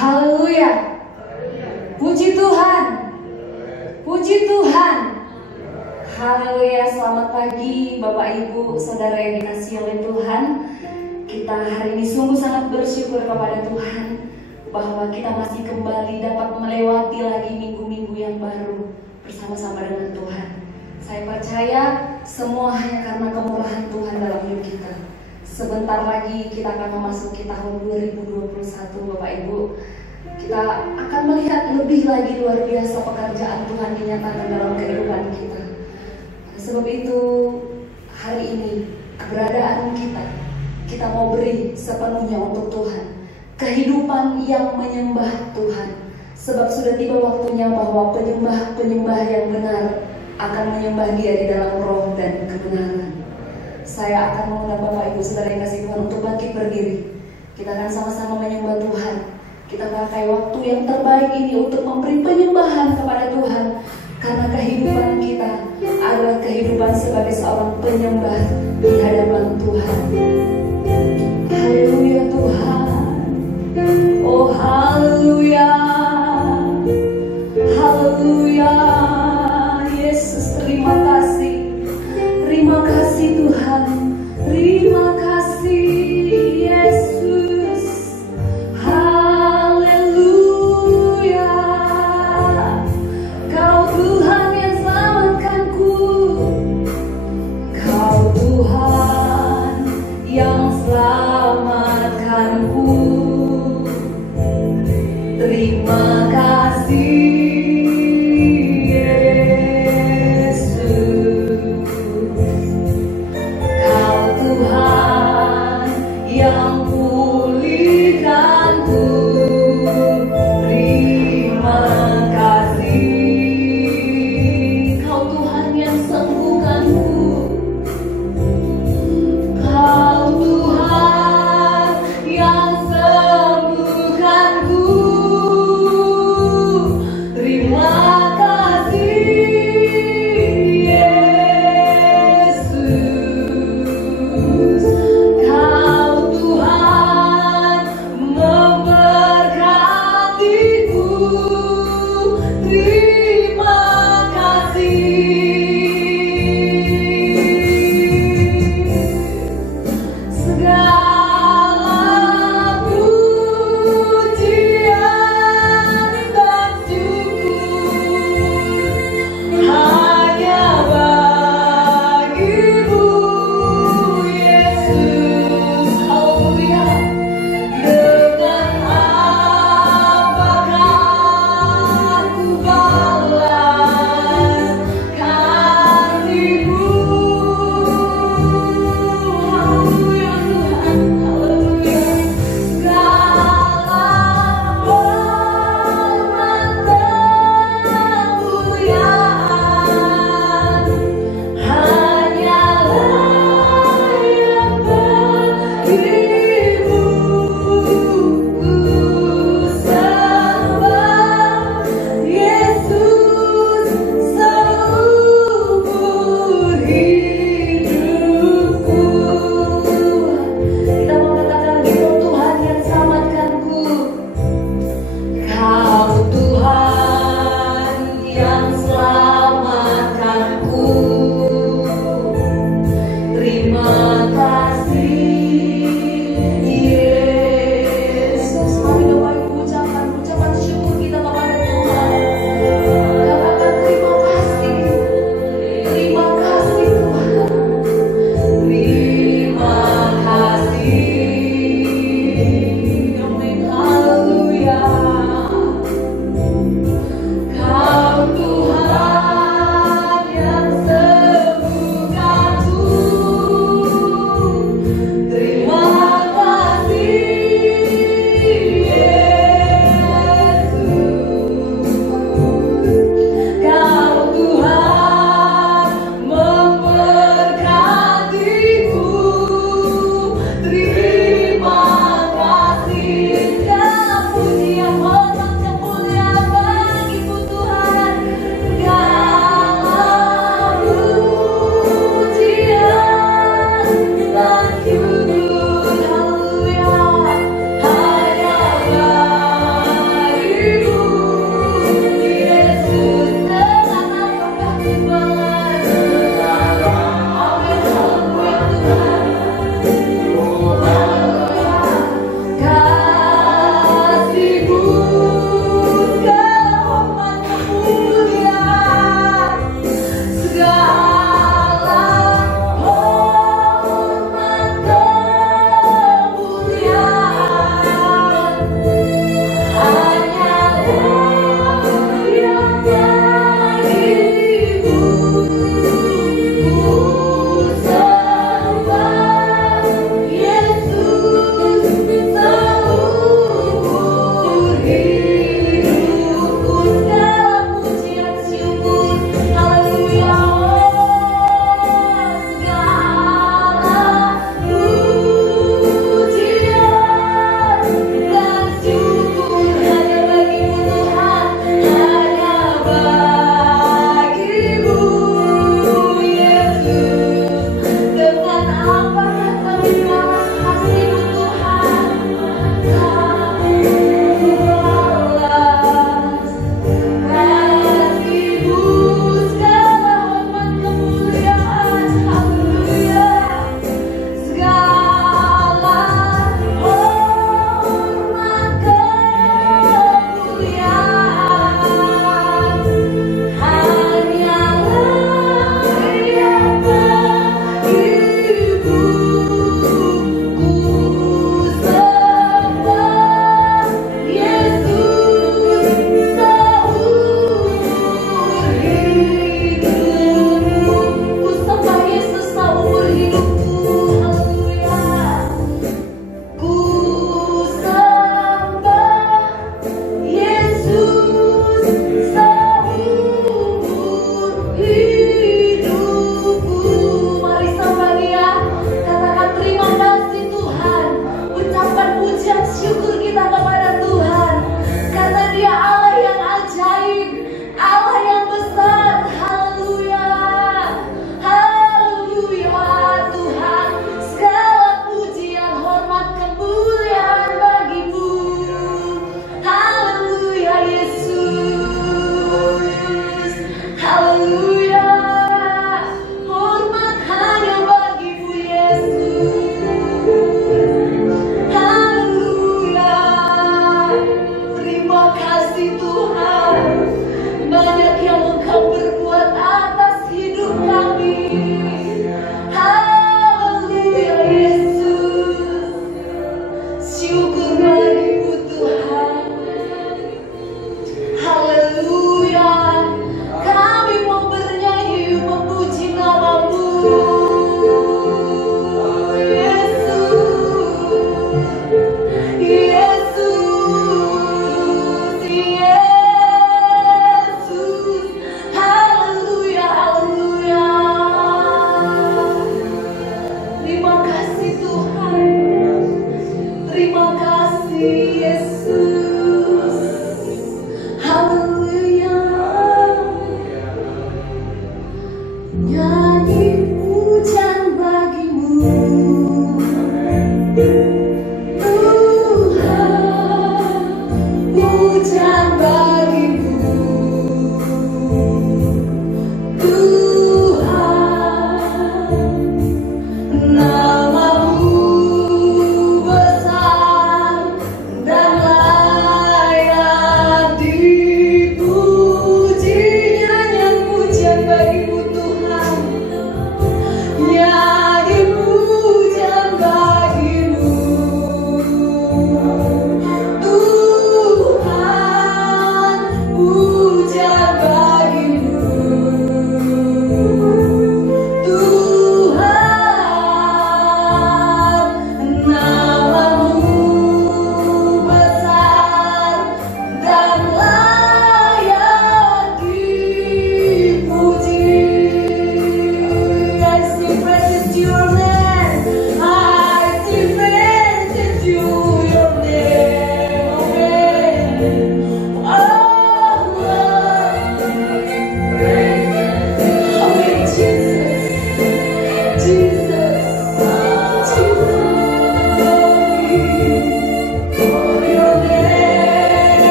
Haleluya. Puji Tuhan. Puji Tuhan. Haleluya. Selamat pagi Bapak Ibu Saudara yang dikasihi oleh Tuhan. Kita hari ini sungguh sangat bersyukur kepada Tuhan bahwa kita masih kembali dapat melewati lagi minggu-minggu yang baru bersama-sama dengan Tuhan. Saya percaya semua hanya karena kemurahan Tuhan dalam hidup kita. Sebentar lagi kita akan memasuki tahun 2021 Bapak Ibu. Kita akan melihat lebih lagi luar biasa pekerjaan Tuhan dinyatakan dalam kehidupan kita. Sebab itu hari ini keberadaan kita mau beri sepenuhnya untuk Tuhan. Kehidupan yang menyembah Tuhan. Sebab sudah tiba waktunya bahwa penyembah-penyembah yang benar akan menyembah Dia di dalam roh dan kebenaran. Saya akan mengundang Bapak Ibu Saudara yang kasih Tuhan untuk bangkit berdiri. Kita akan sama-sama menyembah Tuhan. Kita pakai waktu yang terbaik ini untuk memberi penyembahan kepada Tuhan. Karena kehidupan kita adalah kehidupan sebagai seorang penyembah di hadapan Tuhan. Haleluya Tuhan. Oh haleluya. Haleluya. Yesus, terima kasih. Terima kasih Tuhan. Terima kasih Yesus. Haleluya. Kau Tuhan yang selamatkanku. Kau Tuhan yang selamatkanku. Terima kasih. Sembuhkanku.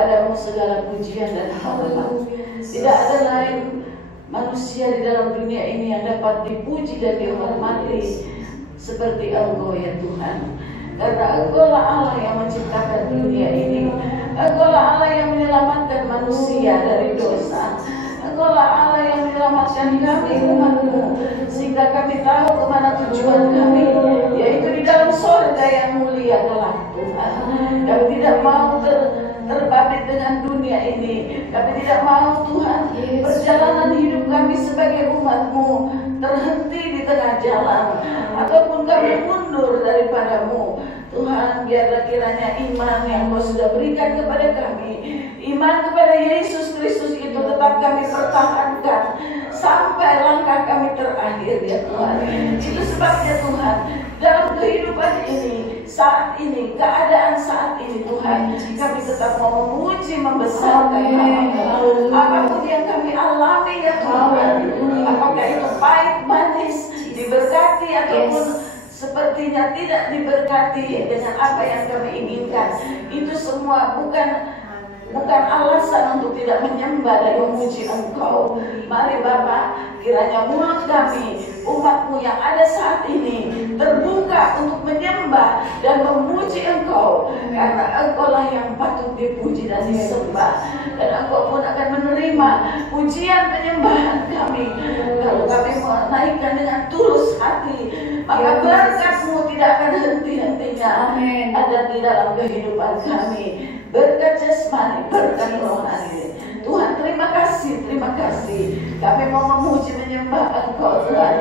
kepadamu segala pujian dan hormat. Tidak ada lain manusia di dalam dunia ini yang dapat dipuji dan dihormati seperti Engkau ya Tuhan. Karena Engkau lah Allah yang menciptakan dunia ini. Engkau lah Allah yang menyelamatkan manusia dari dosa. Engkau lah Allah yang menyelamatkan kami umat-Mu, sehingga kami tahu kemana tujuan kami, yaitu di dalam surga yang mulia kelak Tuhan. Kami tidak mau terbabit dengan dunia ini. Kami tidak mau Tuhan perjalanan hidup kami sebagai umat-Mu terhenti di tengah jalan, ataupun kami mundur daripada-Mu. Tuhan, biarlah kiranya iman yang Kau sudah berikan kepada kami, iman kepada Yesus Kristus itu tetap kami pertahankan sampai langkah kami terakhir ya Tuhan. Itu sebabnya Tuhan, dalam kehidupan ini, saat ini, keadaan saat ini Tuhan, kami tetap mau memuji, membesarkan nama-Mu. Apapun yang kami alami ya Tuhan, apakah itu pahit, manis, diberkati ataupun sepertinya tidak diberkati dengan apa yang kami inginkan, itu semua bukan alasan untuk tidak menyembah dan memuji Engkau. Mari Bapa, kiranya mulut kami, umat-Mu yang ada saat ini terbuka untuk menyembah dan memuji Engkau, karena Engkau-lah yang patut dipuji dan disembah. Dan Engkau pun akan menerima pujian penyembahan kami kalau kami menaikkan dengan tulus hati. Maka berkat-Mu tidak akan henti-hentinya ada di dalam kehidupan kami. Berkat jasmani, berkat rohani. Tuhan, terima kasih, terima kasih. Kami mau memuji menyembah Engkau Tuhan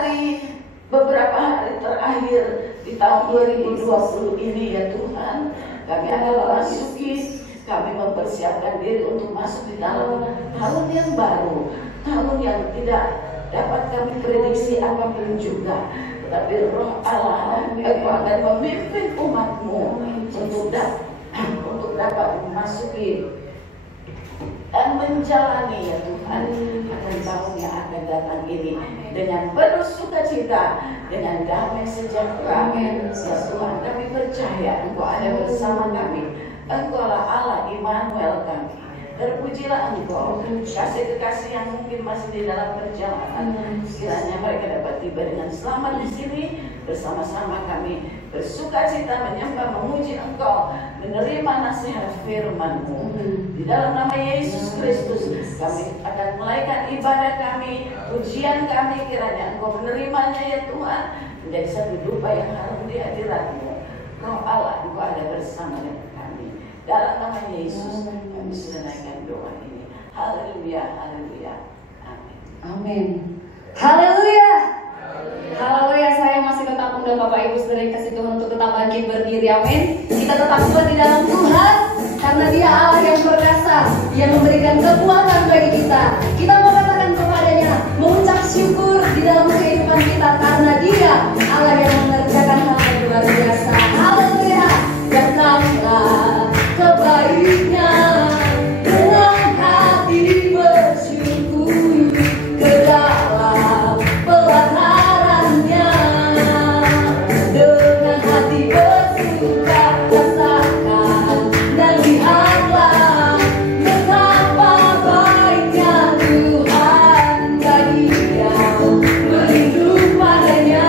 di beberapa hari terakhir di tahun 2020 ini ya Tuhan. Kami akan memasuki, kami mempersiapkan diri untuk masuk di dalam tahun yang baru, tahun yang tidak dapat kami prediksi apapun juga. Tetapi Roh Allah, Engkau akan memimpin umat-Mu untuk dapat memasuki dan menjalani ya Tuhan akan tahun yang akan datang ini dengan penuh sukacita, dengan damai sejahtera. Ya Tuhan, kami percaya Engkau ada bersama kami. Engkau lah Allah Immanuel kami. Terpujilah Engkau. Kasih-kekasih yang mungkin masih di dalam perjalanan, kiranya mereka dapat tiba dengan selamat di sini bersama-sama kami bersukacita menyembah memuji Engkau, menerima nasihat firman-Mu. Di dalam nama Yesus Kristus kami akan mulaikan ibadah kami, pujian kami, kiranya Engkau menerimanya ya Tuhan menjadi satu dupa yang harum di hadirat-Mu. Roh Allah, Engkau ada bersama dengan kami. Dalam nama Yesus kami sudah naikkan doa ini. Haleluya, haleluya, amin. Amin. Haleluya. Haleluya. Saya masih tetap undang Bapak Ibu Saudara yang kasih Tuhan untuk tetap bangkit berdiri. Amin. Kita tetap kuat di dalam Tuhan, karena Dia Allah yang perkasa, yang memberikan kekuatan bagi kita. Kita mau katakan kepadanya, mengucap syukur di dalam kehidupan kita, karena Dia Allah yang mengerjakan hal yang luar biasa. Haleluya. Datanglah kebaiknya dengan hati bersyukur ke dalam pelatarannya, dengan hati bersuka rasakan dan lihatlah betapa baiknya Tuhan bagi yang berhidup padanya.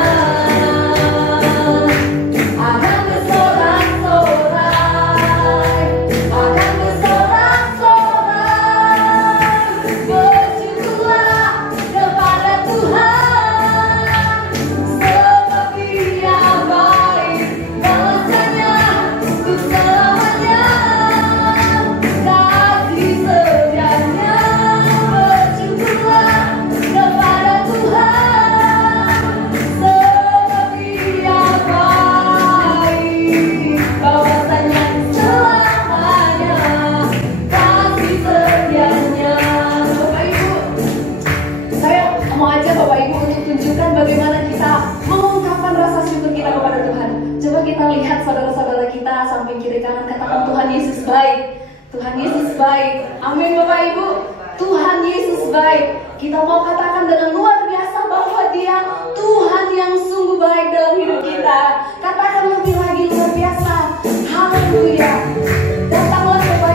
Akan bersorak-sorai, akan bersorak-sorai, bersyukurlah kepada Tuhan, sebab Dia baik, balasannya untuk selamanya, kasih setianya. Bersyukurlah kepada Tuhan, sebab Dia baik, balasannya selamanya, kasih setianya. Bapak Ibu, saya mau ajak Bapak Ibu untuk tunjukkan bagaimana kita mengungkapkan rasa syukur kita kepada Tuhan. Coba kita lihat saudara-saudara kita samping kiri kanan, katakan Tuhan Yesus baik. Tuhan Yesus baik. Amin Bapak Ibu. Tuhan Yesus baik. Kita mau katakan dengan luar biasa bahwa Dia Tuhan yang sungguh baik dalam hidup kita. Katakan lebih lagi luar biasa. Haleluya. Datanglah kepada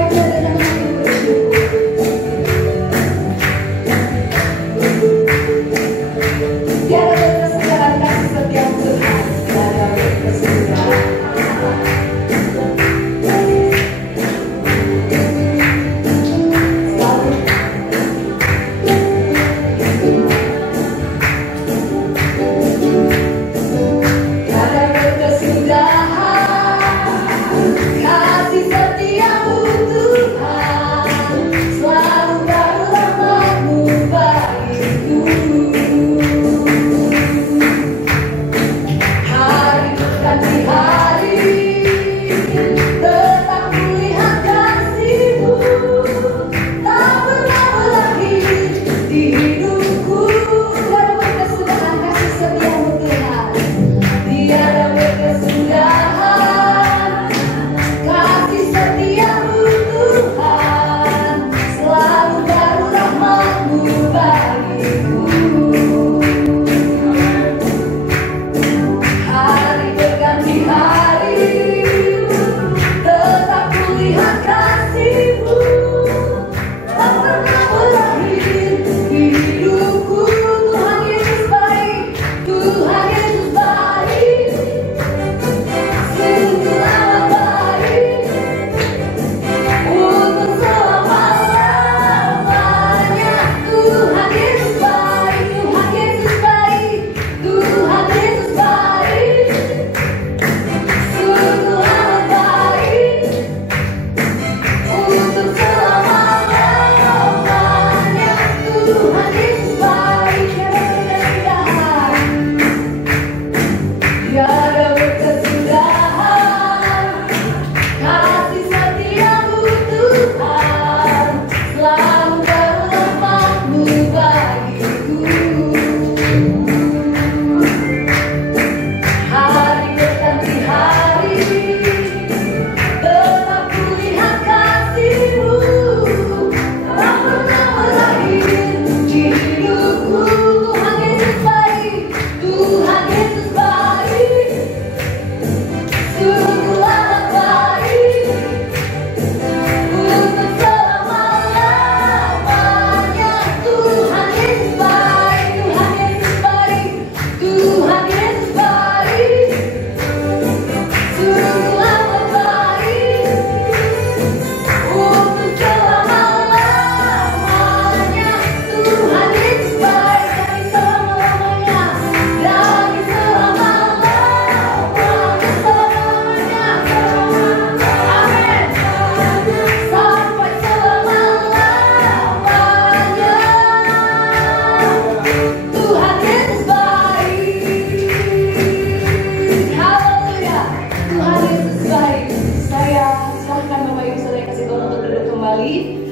kembali.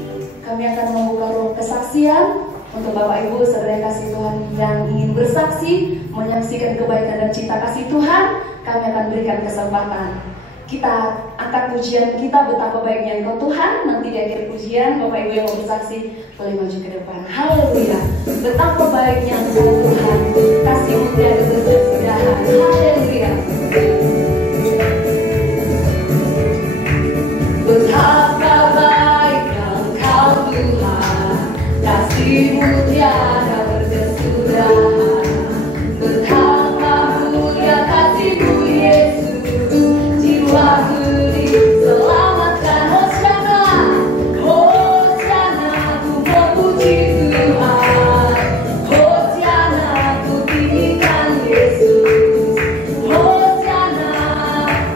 Kami akan membuka ruang kesaksian untuk Bapak Ibu saudara kasih Tuhan yang ingin bersaksi, menyaksikan kebaikan dan cinta kasih Tuhan. Kami akan berikan kesempatan. Kita angkat pujian kita, betapa baiknya Engkau Tuhan. Nanti di akhir pujian Bapak Ibu yang mau bersaksi boleh maju ke depan. Haleluya. Betapa baiknya Engkau Tuhan. Kasih-Mu tiada berkesudahan. Haleluya. Betapa baiknya Engkau Tuhan. Kasih-Mu tiada berkesudahan. Betapa mulia kasih-Mu Yesus. Jiwaku diselamatkan. Hosiana, Hosiana, ku memuji Tuhan. Hosiana, ku tinggikan Yesus. Hosiana,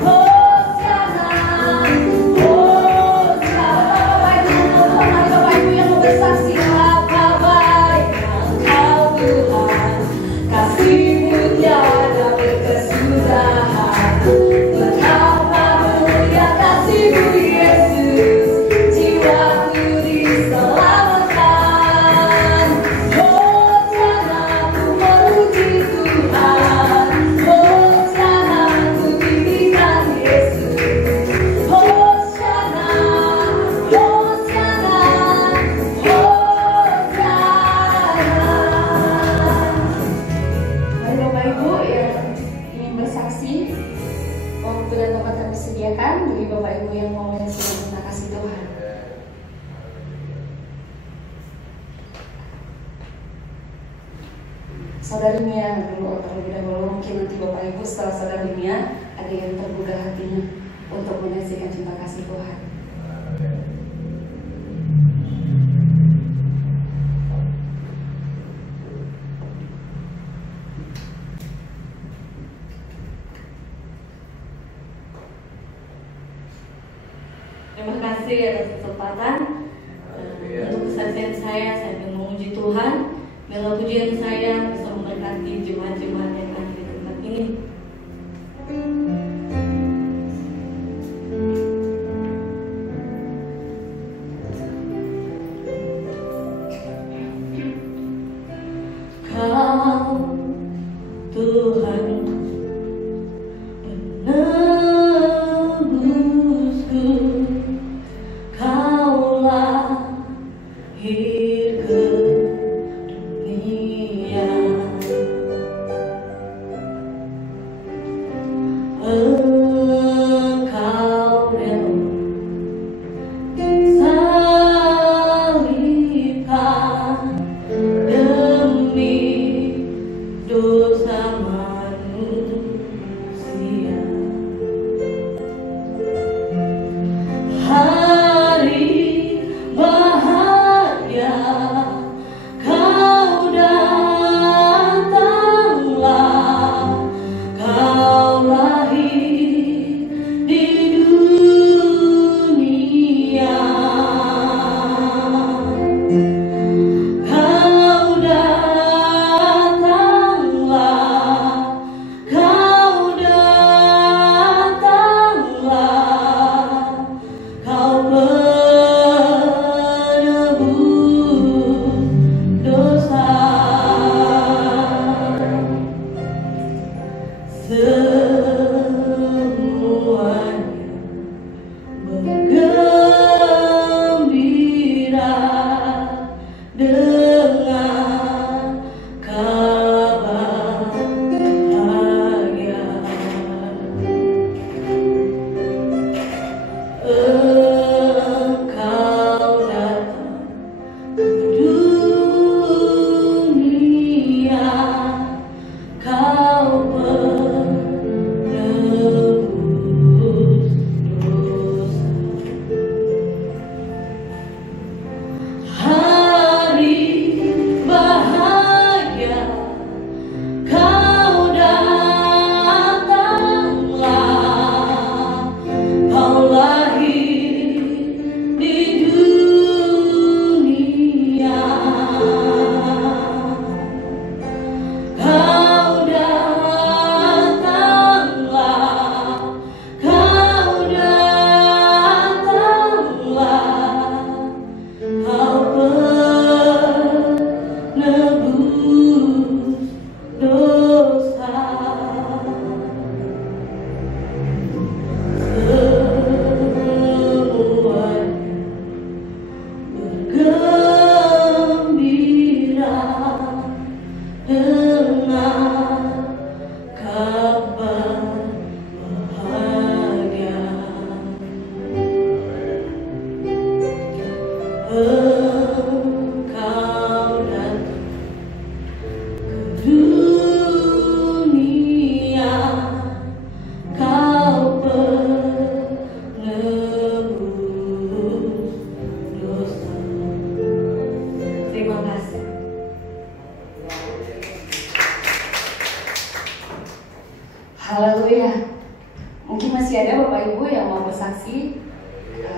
Hosiana, Hosiana. Bapak Ibu yang mau bersaksi, apa baiknya Engkau Tuhan. Kasih-Mu tiada berkesudahan. Betapa mulia kasih-Mu Yesus. Jiwaku diselamatkan. Hosiana, ku memuji Tuhan. Hosiana, ku tinggikan Yesus. Hosiana, Hosiana, Hosiana. Mari Bapak Ibu yang ingin bersaksi, waktu dan tempat kami sediakan bagi Bapak Ibu yang mau menyaksikan tentang kasih Tuhan. Saudari Mia dulu terlebih dahulu, mungkin nanti Bapak Ibu setelah Saudari Mia ada yang terbuka hatinya untuk menyaksikan cinta kasih Tuhan. Terima kasih atas kesempatan untuk kesaksian saya ingin memuji Tuhan. Bila pujian saya bisa memberkati jemaat-jemaat yang ada di tempat ini. Kau Tuhan penebusku, Kau lahir ke dunia. Engkau datang ke dunia, Kau penebus dosa. Terima kasih. Haleluya. Mungkin masih ada Bapak Ibu yang mau bersaksi.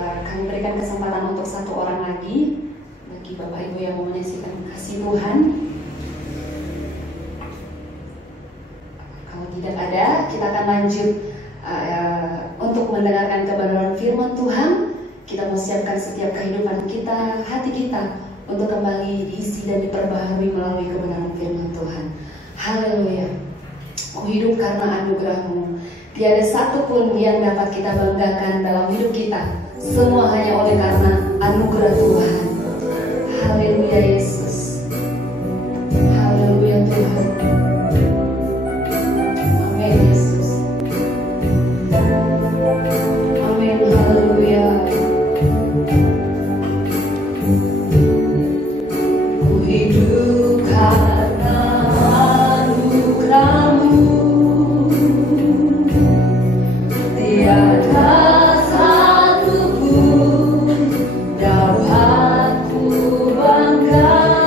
Kami berikan kesempatan untuk satu orang lagi, bagi Bapak Ibu yang mau menyaksikan kasih Tuhan. Kalau tidak ada, kita akan lanjut untuk mendengarkan kebenaran firman Tuhan. Kita mau siapkan setiap kehidupan kita, hati kita, untuk kembali diisi dan diperbaharui melalui kebenaran firman Tuhan. Haleluya. Ku hidup karena anugerah-Mu. Tiada satu pun yang dapat kita banggakan dalam hidup kita. Semua hanya oleh karena anugerah Tuhan. Haleluya Yesus. Haleluya Tuhan. Amin Yesus. Amin. Haleluya. Ku hidup karena anugerah-Mu. Tiada satu pun dapat ku banggakan.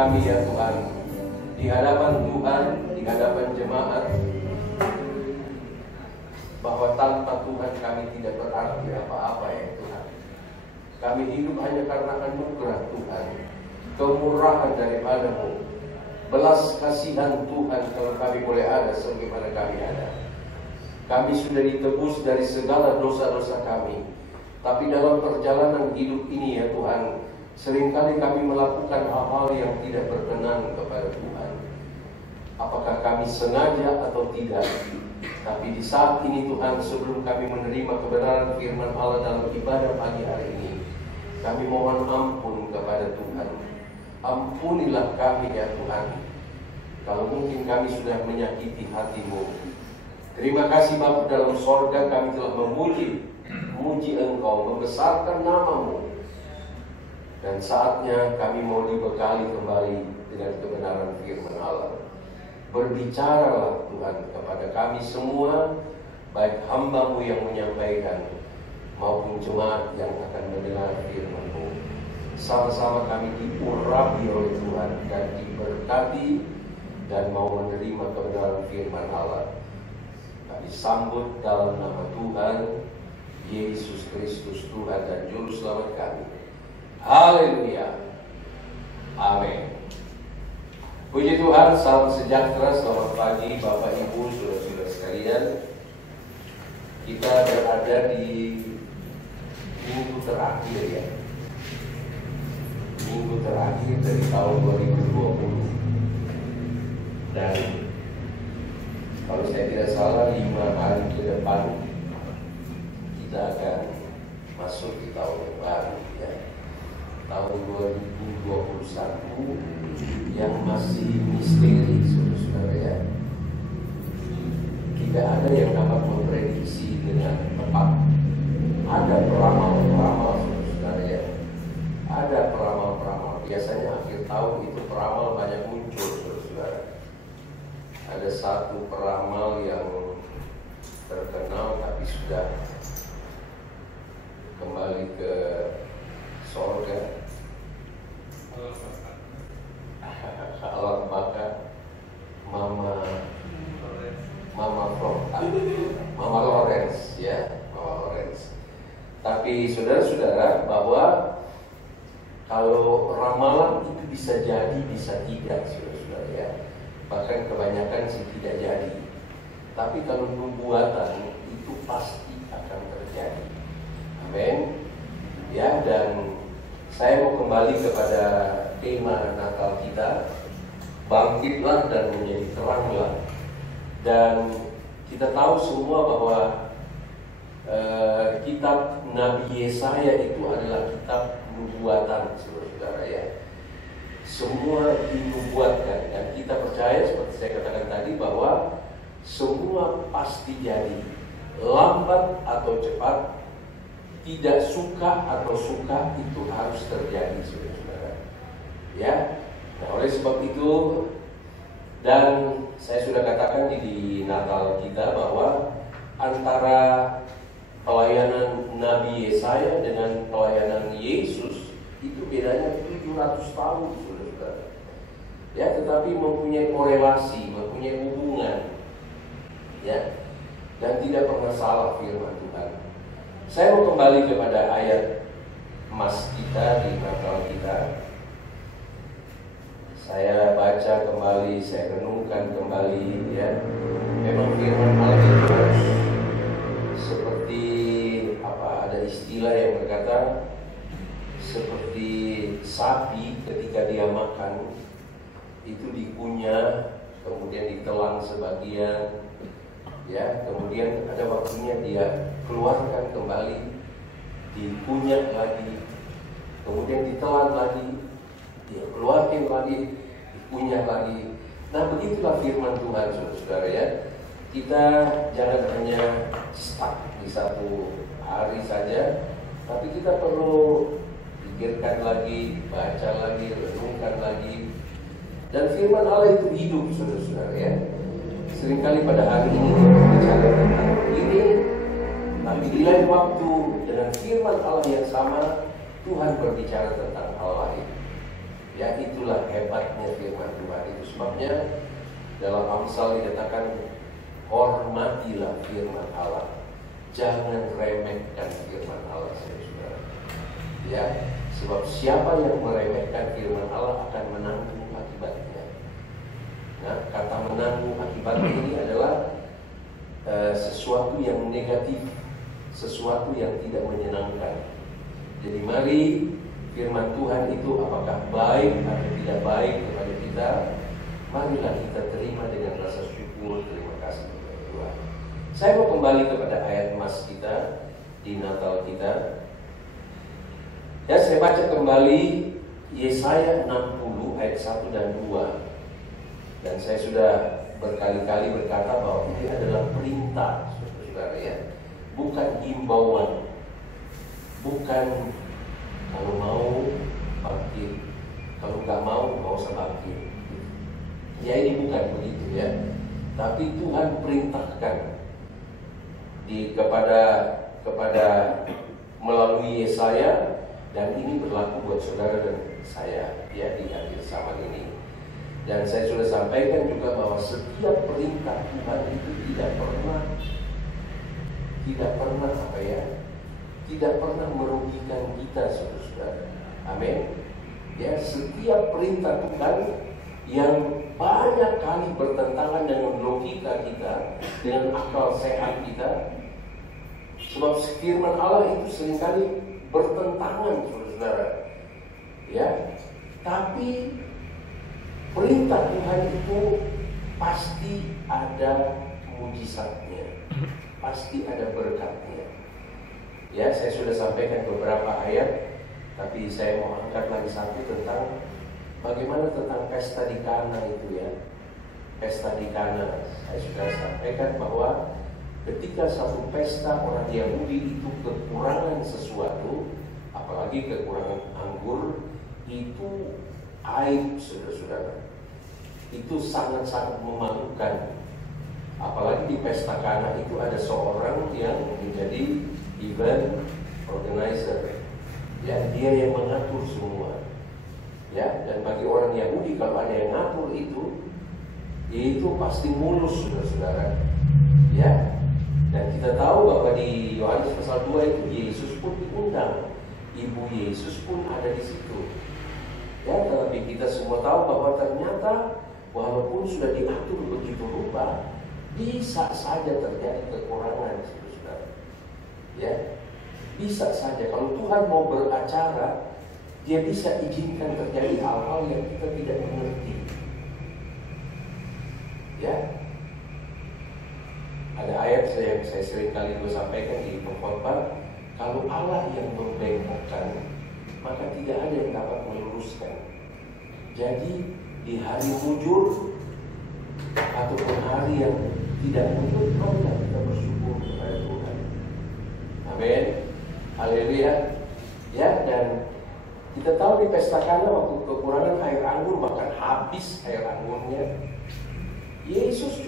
kami ya Tuhan, di hadapan Tuhan, di hadapan jemaat, bahwa tanpa Tuhan kami tidak berarti apa-apa ya Tuhan. Kami hidup hanya karena anugerah Tuhan, kemurahan daripada-Mu, belas kasihan Tuhan kalau kami boleh ada sebagaimana kami ada. Kami sudah ditebus dari segala dosa-dosa kami, tapi dalam perjalanan hidup ini ya Tuhan, seringkali kami melakukan hal-hal yang tidak berkenan kepada Tuhan. Apakah kami sengaja atau tidak? Tapi di saat ini Tuhan, sebelum kami menerima kebenaran firman Allah dalam ibadah pagi hari ini, kami mohon ampun kepada Tuhan. Ampunilah kami ya Tuhan, kalau mungkin kami sudah menyakiti hati-Mu. Terima kasih Bapa dalam sorga, kami telah memuji Engkau, membesarkan nama-Mu. Dan saatnya kami mau dibekali kembali dengan kebenaran firman Allah. Berbicaralah Tuhan kepada kami semua, baik hamba-Mu yang menyampaikan maupun jemaat yang akan mendengar firman-Mu. Sama-sama kami diurapi oleh Tuhan dan diberkati dan mau menerima kebenaran firman Allah. Kami sambut dalam nama Tuhan Yesus Kristus, Tuhan dan Juru Selamat kami. Haleluya. Amin. Puji Tuhan, salam sejahtera, selamat pagi Bapak Ibu, saudara-saudara sekalian. Kita berada di minggu terakhir ya. Minggu terakhir dari tahun 2020. Dan kalau saya tidak salah 5 hari ke depan kita akan masuk di tahun yang baru ya. Tahun 2021 yang masih misteri saudara-saudara ya. Tidak ada yang dapat memprediksi dengan tepat. Ada peramal-peramal saudara ya. Ada peramal-peramal. Biasanya akhir tahun itu peramal banyak muncul saudara. Ada satu peramal yang terkenal tapi sudah kembali ke sorga. Alam baka Mama Lawrence ya, Mama Lawrence. Tapi saudara-saudara, bahwa kalau ramalan itu bisa jadi, bisa tidak saudara-saudara ya. Bahkan kebanyakan sih tidak jadi. Tapi kalau nubuatan itu pasti akan terjadi. Amin. Ya, dan saya mau kembali kepada tema Natal kita, bangkitlah dan menjadi teranglah. Dan kita tahu semua bahwa kitab Nabi Yesaya itu adalah kitab nubuatan saudara-saudara ya. Semua dinubuatkan dan kita percaya seperti saya katakan tadi bahwa semua pasti jadi, lambat atau cepat, tidak suka atau suka, itu harus terjadi saudara-saudara ya. Nah, oleh sebab itu, dan saya sudah katakan di Natal kita bahwa antara pelayanan Nabi Yesaya dengan pelayanan Yesus itu bedanya 700 tahun saudara-saudara ya, tetapi mempunyai korelasi, mempunyai hubungan ya, dan tidak pernah salah firman Tuhan. Saya mau kembali kepada ayat emas kita di Natal kita. Saya baca kembali, saya renungkan kembali ya. Memang firman Allah itu seperti apa, ada istilah yang berkata seperti sapi ketika dia makan itu dikunyah, kemudian ditelan sebagian ya, kemudian ada waktunya dia keluarkan kembali, dikunyah lagi, kemudian ditelan lagi, dia keluarkan lagi, dikunyah lagi. Nah, begitulah firman Tuhan saudara-saudara ya. Kita jangan hanya stuck di satu hari saja, tapi kita perlu pikirkan lagi, baca lagi, renungkan lagi. Dan firman Allah itu hidup saudara-saudara ya. Seringkali pada hari ini kita bicara tentang ini, tapi di lain waktu dengan firman Allah yang sama, Tuhan berbicara tentang hal lain. Ya, itulah hebatnya firman Tuhan. Itu sebabnya dalam Amsal dikatakan, hormatilah firman Allah. Jangan remehkan firman Allah, saudara. Ya, sebab siapa yang meremehkan firman Allah akan menanggung akibatnya. Nah, kata menanggung akibatnya ini adalah sesuatu yang negatif, sesuatu yang tidak menyenangkan. Jadi mari firman Tuhan itu apakah baik atau tidak baik kepada kita, marilah kita terima dengan rasa syukur, terima kasih kepada Tuhan. Saya mau kembali kepada ayat emas kita di Natal kita. Ya, saya baca kembali Yesaya 60 ayat 1 dan 2. Dan saya sudah berkali-kali berkata bahwa ini adalah perintah, saudara ya, bukan himbauan, bukan kalau mau bangkit, kalau nggak mau usah bangkit. Ya, ini bukan begitu ya. Tapi Tuhan perintahkan kepada melalui Yesaya, dan ini berlaku buat saudara dan saya ya di akhir zaman ini. Dan saya sudah sampaikan juga bahwa setiap perintah Tuhan itu tidak pernah merugikan kita, saudara. Amin. Ya, setiap perintah Tuhan yang banyak kali bertentangan dengan logika kita, dengan akal sehat kita. Sebab firman Allah itu seringkali bertentangan, saudara. Ya, tapi perintah Tuhan itu pasti ada mujizatnya, pasti ada berkatnya. Ya, saya sudah sampaikan beberapa ayat, tapi saya mau angkat lagi satu tentang bagaimana tentang pesta di Kana itu ya. Pesta di Kana, saya sudah sampaikan bahwa ketika satu pesta orang Yahudi itu kekurangan sesuatu, apalagi kekurangan anggur, itu aib, saudara-saudara. Itu sangat-sangat memalukan. Apalagi di pesta Kana itu ada seorang yang menjadi event organizer. Ya, dia yang mengatur semua. Ya, dan bagi orang Yahudi kalau ada yang ngatur itu pasti mulus, saudara-saudara. Ya. Dan kita tahu bahwa di Yohanes pasal 2 itu Yesus pun diundang. Ibu Yesus pun ada di situ. Ya, tetapi kita semua tahu bahwa ternyata walaupun sudah diatur begitu rupa, bisa saja terjadi kekurangan, saudara. Ya, bisa saja kalau Tuhan mau beracara, Dia bisa izinkan terjadi hal-hal yang kita tidak mengerti. Ya, ada ayat yang saya sering kali sampaikan di pengkhotbah, kalau Allah yang membengkokkan, maka tidak ada yang dapat meluruskan. Jadi di hari mujur ataupun hari yang tidak mujur, maka kita bersyukur kepada Tuhan. Amin. Haleluya. Ya, dan kita tahu di pesta Kana waktu kekurangan air anggur, bahkan habis air anggurnya, Yesus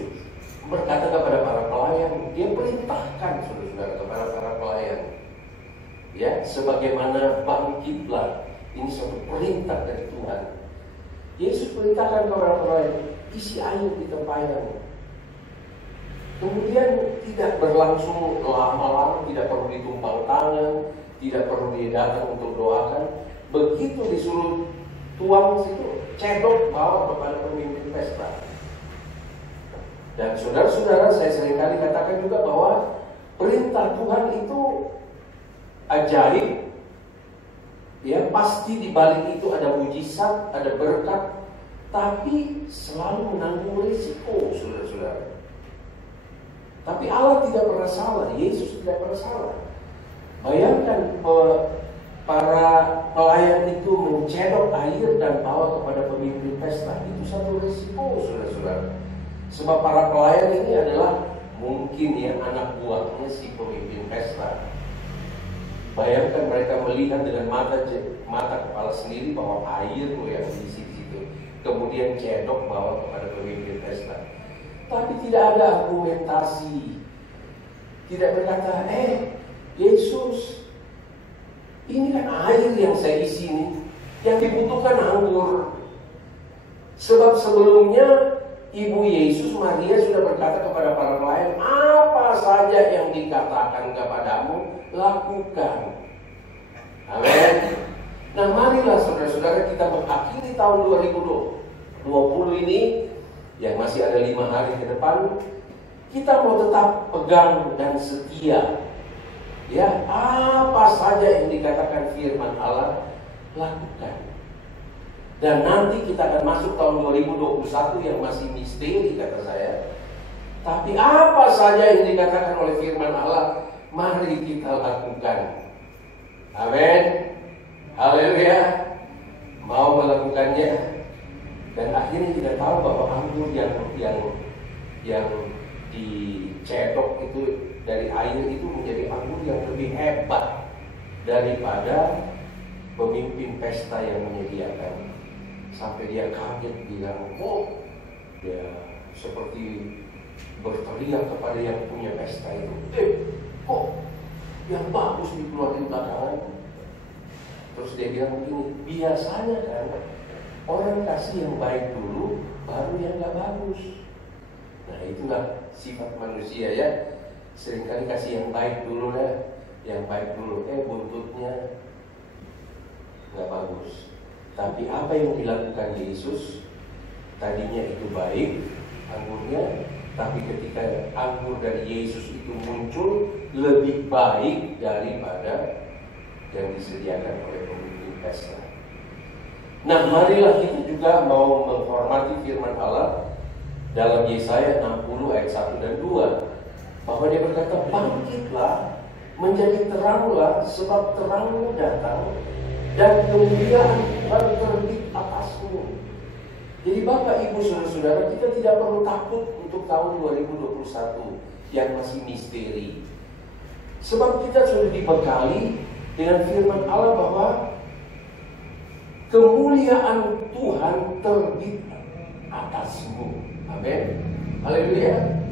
berkata kepada para pelayan, Dia perintahkan, saudara-saudara, kepada para pelayan, ya, sebagaimana bangkitlah. Ini suatu perintah dari Tuhan. Yesus perintahkan kepada pelayan, isi air di tempayan. Kemudian tidak berlangsung lama-lama, tidak perlu ditumpang tangan, tidak perlu dia datang untuk doakan. Begitu disuruh tuang situ, cedok bawa kepada pemimpin pesta. Dan saudara-saudara, saya seringkali katakan juga bahwa perintah Tuhan itu ajaib. Ya, pasti di balik itu ada mujizat, ada berkat, tapi selalu menanggung risiko, saudara-saudara. Tapi Allah tidak pernah salah, Yesus tidak pernah salah. Bayangkan para pelayan itu mencedok air dan bawa kepada pemimpin pesta. Itu satu risiko, saudara-saudara. Sebab para pelayan ini adalah mungkin ya anak buahnya si pemimpin pesta. Bayangkan mereka melihat dengan mata kepala sendiri bahwa air yang diisi di situ, kemudian cedok bawa kepada pemimpin pesta. Tapi tidak ada argumentasi, tidak berkata, Yesus, ini kan air yang saya isi ini, Yang dibutuhkan anggur. Sebab sebelumnya Ibu Yesus Maria sudah berkata kepada para pelayan, apa saja yang dikatakan kepadamu, lakukan. Amin. Nah, marilah saudara-saudara kita mengakhiri tahun 2020 ini, yang masih ada 5 hari ke depan, kita mau tetap pegang dan setia. Ya, apa saja yang dikatakan firman Allah, lakukan. Dan nanti kita akan masuk tahun 2021 yang masih misteri kata saya. Tapi apa saja yang dikatakan oleh firman Allah, mari kita lakukan. Amin. Haleluya. Mau melakukannya. Dan akhirnya kita tahu bahwa anggur yang dicedok itu dari air itu menjadi anggur yang lebih hebat daripada pemimpin pesta yang menyediakan. Sampai dia kaget bilang, oh, dia seperti berteriak kepada yang punya pesta itu, kok yang bagus dikeluarin belakangan? Terus dia bilang begini, biasanya kan orang kasih yang baik dulu, baru yang gak bagus. Nah, itulah sifat manusia ya. Seringkali kasih yang baik dulu lah, yang baik dulu, buntutnya gak bagus. Tapi apa yang dilakukan Yesus, tadinya itu baik anggurnya, tapi ketika anggur dari Yesus itu muncul, lebih baik daripada yang disediakan oleh pemimpin pesta. Nah, marilah kita juga mau menghormati firman Allah dalam Yesaya 60 ayat 1 dan 2, bahwa dia berkata, bangkitlah, menjadi teranglah, sebab terangmu datang, dan kemuliaan Tuhan terbit atasmu. Jadi Bapak, Ibu, Saudara-saudara, kita tidak perlu takut untuk tahun 2021 yang masih misteri. Sebab kita sudah dibekali dengan firman Allah bahwa kemuliaan Tuhan terbit atasmu. Amin. Haleluya.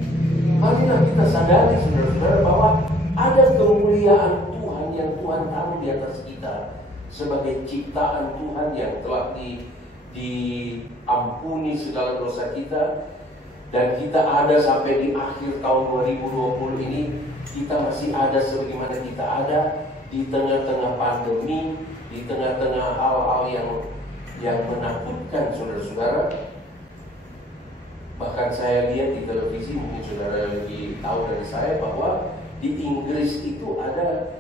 Marilah kita sadari, saudara-saudara, bahwa ada kemuliaan Tuhan yang Tuhan taruh di atas kita sebagai ciptaan Tuhan yang telah diampuni segala dosa kita, dan kita ada sampai di akhir tahun 2020 ini. Kita masih ada sebagaimana kita ada di tengah-tengah pandemi, di tengah-tengah hal-hal yang menakutkan, saudara-saudara. Bahkan saya lihat di televisi, mungkin saudara lebih tahu dari saya, bahwa di Inggris itu ada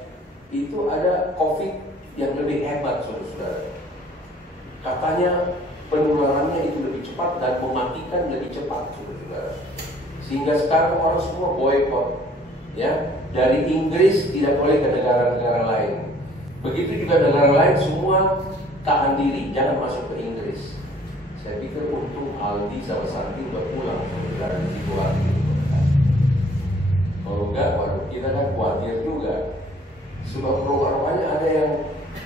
COVID yang lebih hebat, saudara-saudara. Katanya penularannya itu lebih cepat dan mematikan lebih cepat, saudara-saudara. Sehingga sekarang orang semua boykot, ya, dari Inggris tidak boleh ke negara-negara lain. Begitu juga negara lain semua tahan diri, jangan masuk ke Inggris. Saya pikir untung Aldi sama Santi udah pulang dari situasi. Kalau enggak, waduh, kita kan khawatir juga. Sebab rupanya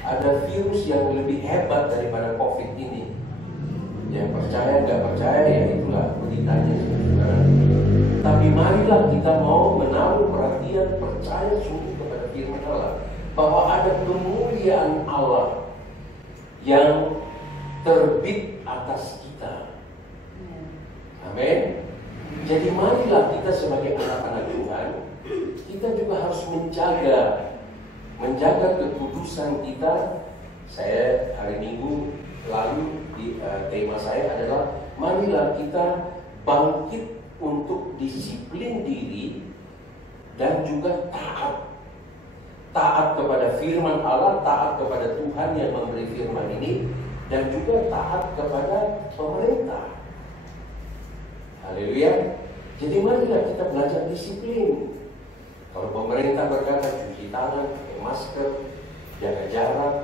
ada virus yang lebih hebat daripada COVID ini. Yang percaya nggak percaya, ya itulah beritanya. Tapi marilah kita mau menaruh perhatian, percaya sungguh kepada firman Allah, bahwa ada kemuliaan Allah yang terbit atas kita. Amin. Jadi marilah kita sebagai anak-anak Tuhan, kita juga harus menjaga kekudusan kita. Saya hari Minggu lalu tema saya adalah marilah kita bangkit untuk disiplin diri dan juga taat kepada firman Allah, taat kepada Tuhan yang memberi firman ini, dan juga taat kepada pemerintah. Haleluya. Jadi marilah kita belajar disiplin. Kalau pemerintah berkata cuci tangan, pakai masker, jaga jarak,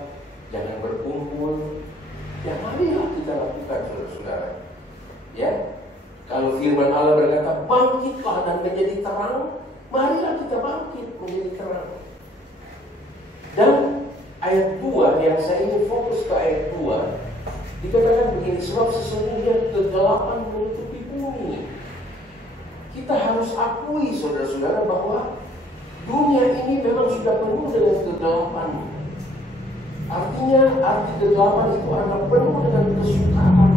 jangan berkumpul, ya marilah kita lakukan, saudara-saudara. Ya, kalau firman Allah berkata bangkitlah dan menjadi terang, marilah kita bangkit menjadi terang. Dan ayat 2 yang saya ingin fokus ke ayat 2 dikatakan begini, sebab sesungguhnya kegelapan menutupi bumi. Kita harus akui, saudara-saudara, bahwa dunia ini memang sudah penuh dengan kegelapan. Artinya arti kegelapan itu adalah penuh dengan kesukaran,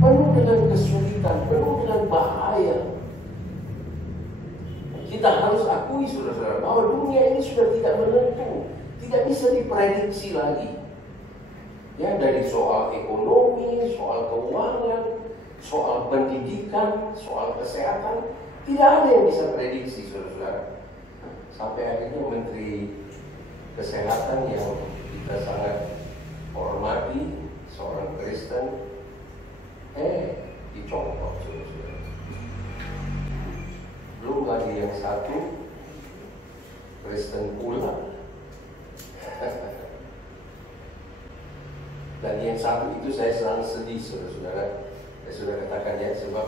penuh dengan kesulitan, penuh dengan bahaya. Kita harus akui saudara-saudara bahwa dunia ini sudah tidak menentu, tidak bisa diprediksi lagi. Ya, dari soal ekonomi, soal keuangan, soal pendidikan, soal kesehatan, tidak ada yang bisa prediksi saudara-saudara. Sampai akhirnya Menteri Kesehatan yang kita sangat hormati, seorang Kristen, dicopot saudara-saudara. Belum lagi yang satu Kristen pula. Dan yang satu itu saya sangat sedih saudara-saudara. Saya sudah katakan ya, sebab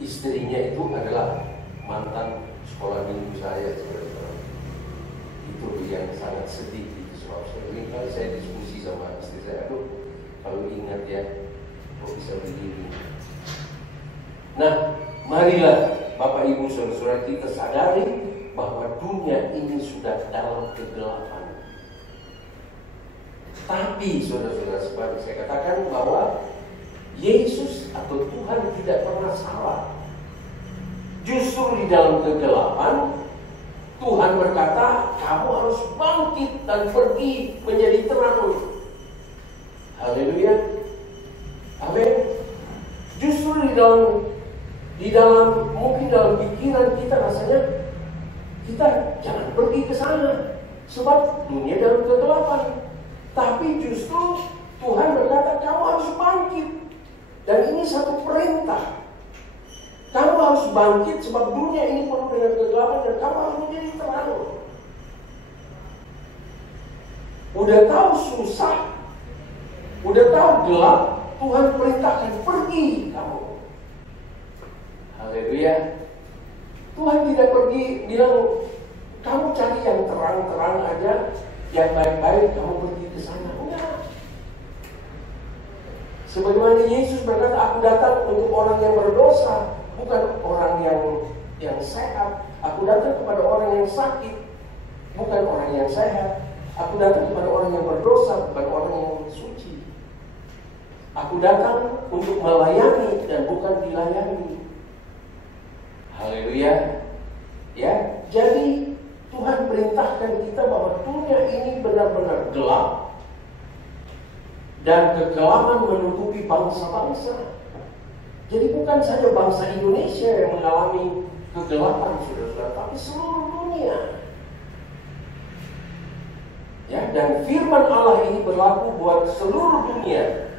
istrinya itu adalah mantan sekolah minggu saya saudara-saudara. Itu yang sangat sedih. Itu sebab kali saya diskusi sama istri saya, aduh kalau ingat ya, kok bisa begini. Nah, marilah Bapak Ibu saudara-saudara kita sadari bahwa dunia ini sudah dalam kegelapan. Tapi saudara-saudara, seperti saya katakan bahwa Yesus atau Tuhan tidak pernah salah. Justru di dalam kegelapan Tuhan berkata, kamu harus bangkit dan pergi menjadi terang. Haleluya. Amin. Justru di dalam mungkin dalam pikiran kita rasanya kita jangan pergi ke sana sebab dunia dalam kegelapan. Tapi justru Tuhan berkata kamu harus bangkit. Dan ini satu perintah. Kamu harus bangkit sebab dunia ini penuh dengan kegelapan dan kamu harus menjadi terang. Udah tahu susah, udah tahu gelap, Tuhan perintahkan pergi kamu. Haleluya. Tuhan tidak pergi bilang kamu cari yang terang-terang aja, yang baik-baik kamu pergi ke sana. Enggak. Sebagaimana Yesus berkata, aku datang untuk orang yang berdosa, bukan orang yang sehat. Aku datang kepada orang yang sakit, bukan orang yang sehat. Aku datang kepada orang yang berdosa, bukan orang yang suci. Aku datang untuk melayani dan bukan dilayani. Haleluya. Ya, jadi Tuhan perintahkan kita bahwa dunia ini benar-benar gelap dan kegelapan menutupi bangsa-bangsa. Jadi bukan saja bangsa Indonesia yang mengalami kegelapan, saudara-saudara, tapi seluruh dunia. Ya, dan firman Allah ini berlaku buat seluruh dunia.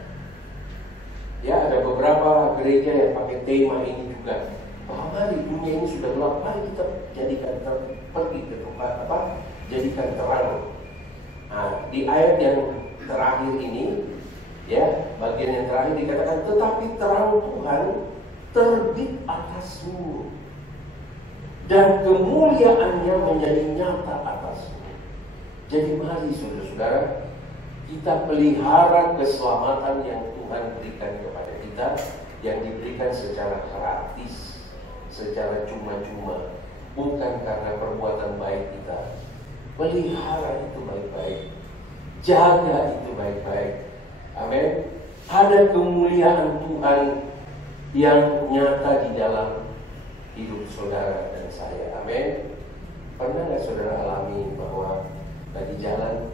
Ya, ada beberapa gereja yang pakai tema ini juga. Bahwa mari dunia ini sudah gelap, mari kita jadikan pergi ke tempat apa? Jadikan terang. Nah, di ayat yang terakhir ini, ya, bagian yang terakhir dikatakan, tetapi terang Tuhan terbit atasmu dan kemuliaannya menjadi nyata atasmu. Jadi mari saudara-saudara, kita pelihara keselamatan yang Tuhan berikan kepada kita, yang diberikan secara gratis, secara cuma-cuma, bukan karena perbuatan baik kita. Pelihara itu baik-baik, jaga itu baik-baik. Amin. Ada kemuliaan Tuhan yang nyata di dalam hidup saudara dan saya. Amin. Pernah nggak saudara alami bahwa lagi jalan,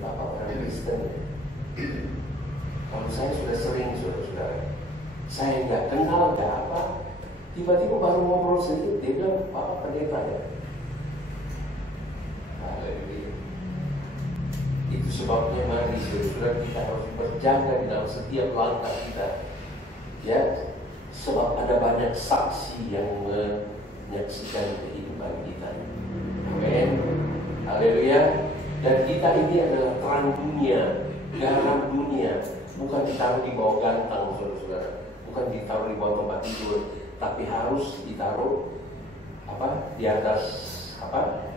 Bapak orang Kristen? Kalau saya sudah sering saudara-saudara, saya nggak kenal nggak apa, tiba-tiba baru ngobrol sedikit, dia bilang, Bapak pendeta ya. Haleluya. Itu sebabnya mari saudara kita harus berjaga di dalam setiap langkah kita. Ya, sebab ada banyak saksi yang menyaksikan kehidupan kita. Amin. Haleluya. Dan kita ini adalah terang dunia, garam dunia, bukan ditaruh di bawah gantang, saudara-saudara, bukan ditaruh di bawah tempat tidur, tapi harus ditaruh apa? Di atas apa?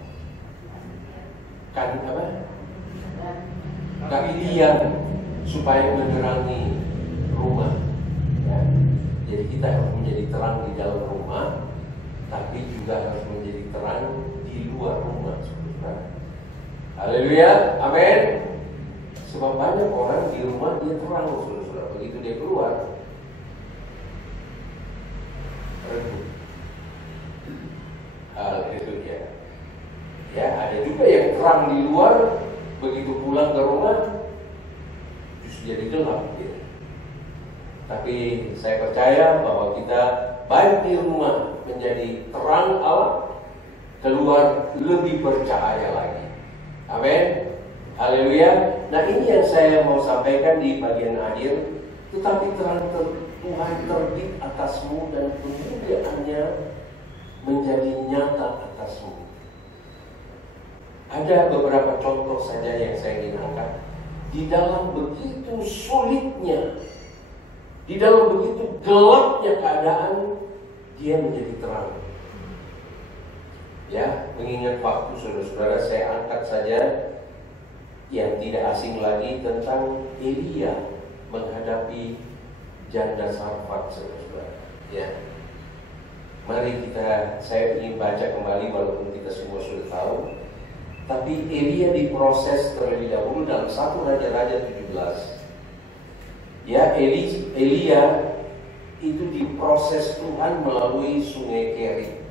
Kaki tiang supaya menerangi rumah. Ya. Jadi kita harus menjadi terang di dalam rumah, tapi juga harus menjadi terang di luar rumah. Haleluya, amin. di rumah dia terang, saudara-saudara. Begitu dia keluar, redup. Haleluya. Ya, ada juga yang terang di luar, begitu pulang ke rumah justru jadi gelap gitu. Tapi saya percaya bahwa kita baik di rumah menjadi terang Allah, keluar lebih bercahaya lagi. Amin. Haleluya. Nah, ini yang saya mau sampaikan di bagian akhir. Tetapi terang Tuhan terbit atasmu dan kemuliaannya menjadi nyata atasmu. Ada beberapa contoh saja yang saya ingin angkat. Di dalam begitu sulitnya, di dalam begitu gelapnya keadaan, dia menjadi terang. Ya, mengingat waktu, saudara-saudara, saya angkat saja yang tidak asing lagi tentang Elia menghadapi janda Sarfat, saudara-saudara. Ya, mari saya ingin baca kembali walaupun kita semua sudah tahu. Tapi Elia diproses terlebih dahulu dalam 1 Raja-Raja 17. Ya, Elia itu diproses Tuhan melalui sungai Kerit.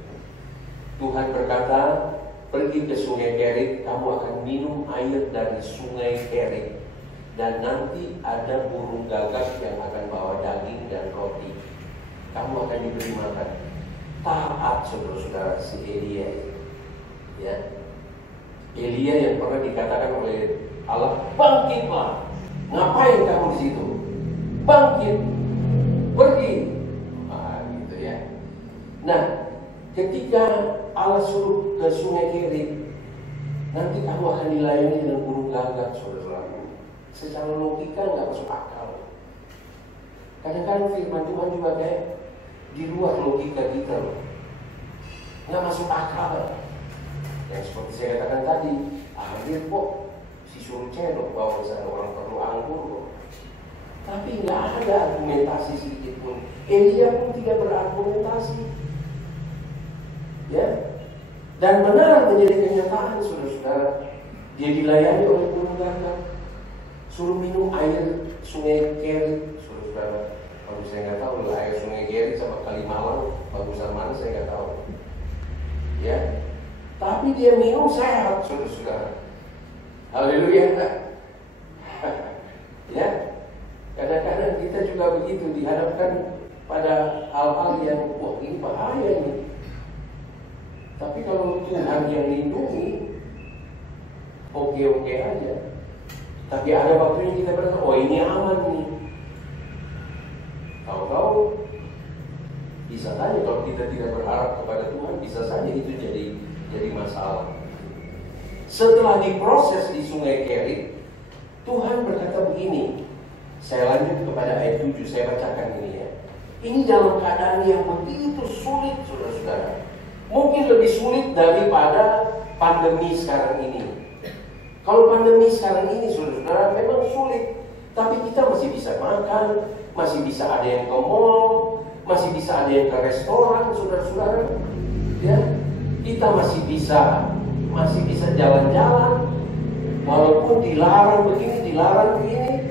Tuhan berkata, pergi ke sungai Kerit, kamu akan minum air dari sungai Kerit. Dan nanti ada burung gagak yang akan bawa daging dan roti. Kamu akan diberi makan. Taat, saudara-saudara, si Elia itu. Ya, Elia yang pernah dikatakan oleh Allah, bangkitlah. Ngapain kamu di situ? Bangkit, pergi. Gitu ya. Nah, ketika Allah suruh ke sungai Kerit, nanti kamu akan dilayani dengan burung gagak, saudara-saudara. Secara logika nggak masuk akal. Kadang-kadang firman Tuhan juga kayak di luar logika kita loh. Nggak masuk akal. Yang seperti saya katakan tadi, akhir kok si suruh cendok bawa ke sana, orang perlu anggur kok. Tapi nggak ada argumentasi sedikit pun. Elia pun tidak berargumentasi. Ya, dan benar menjadi kenyataan, saudara-saudara. Dia dilayani oleh burung gagak, suruh minum air sungai Kerit, saudara-saudara. Kalau saya nggak tahu air sungai Kerit sama Kalimalang bagusan mana, saya nggak tahu. Ya, tapi dia minum sehat, saudara-saudara. Haleluya. Ya, kadang-kadang kita juga begitu dihadapkan pada hal-hal yang wah ini bahaya nih. Tapi kalau Tuhan yang lindungi, oke-oke aja. Tapi ada waktunya kita berkata, oh ini aman nih. Tahu-tahu bisa saja kalau kita tidak berharap kepada Tuhan, bisa saja itu jadi masalah. Setelah diproses di sungai Kerit, Tuhan berkata begini. Saya lanjut kepada ayat 7, saya bacakan ini ya. Ini dalam keadaan yang begitu sulit, saudara-saudara. Mungkin lebih sulit daripada pandemi sekarang ini. Kalau pandemi sekarang ini, saudara-saudara, memang sulit. Tapi kita masih bisa makan, masih bisa ada yang ke mall, masih bisa ada yang ke restoran, saudara-saudara. Ya, kita masih bisa jalan-jalan, walaupun dilarang begini, dilarang begini.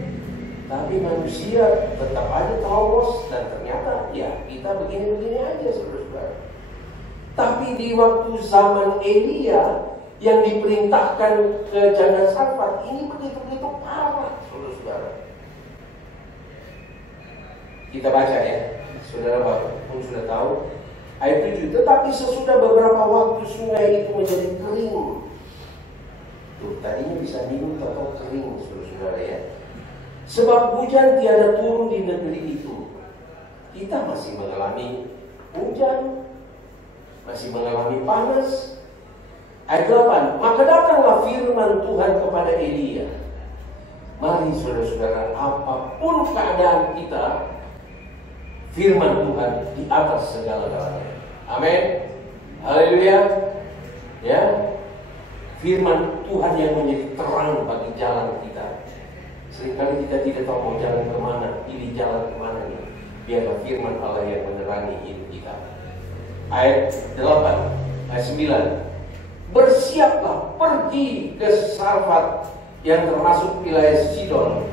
Tapi manusia tetap aja terobos dan ternyata ya kita begini-begini aja, saudara-saudara. Tapi di waktu zaman Elia yang diperintahkan ke janda Sarfat ini begitu-begitu parah, saudara-saudara. Kita baca ya, saudara bapak pun sudah tahu ayat 7. Tetapi sesudah beberapa waktu sungai itu menjadi kering. Tuh, tadinya bisa minum atau kering, saudara-saudara ya. Sebab hujan tiada turun di negeri itu. Kita masih mengalami hujan, masih mengalami panas. Ayat 8, maka datanglah firman Tuhan kepada Elia. Mari saudara-saudara, apapun keadaan kita, firman Tuhan di atas segala-galanya. Amin. Haleluya. Ya, firman Tuhan yang menjadi terang bagi jalan kita. Seringkali kita tidak tahu mau jalan kemana, pilih jalan kemana nih. Biarlah firman Allah yang menerangi hidup kita. Ayat 8, ayat 9. Bersiaplah pergi ke Sarfat yang termasuk wilayah Sidon.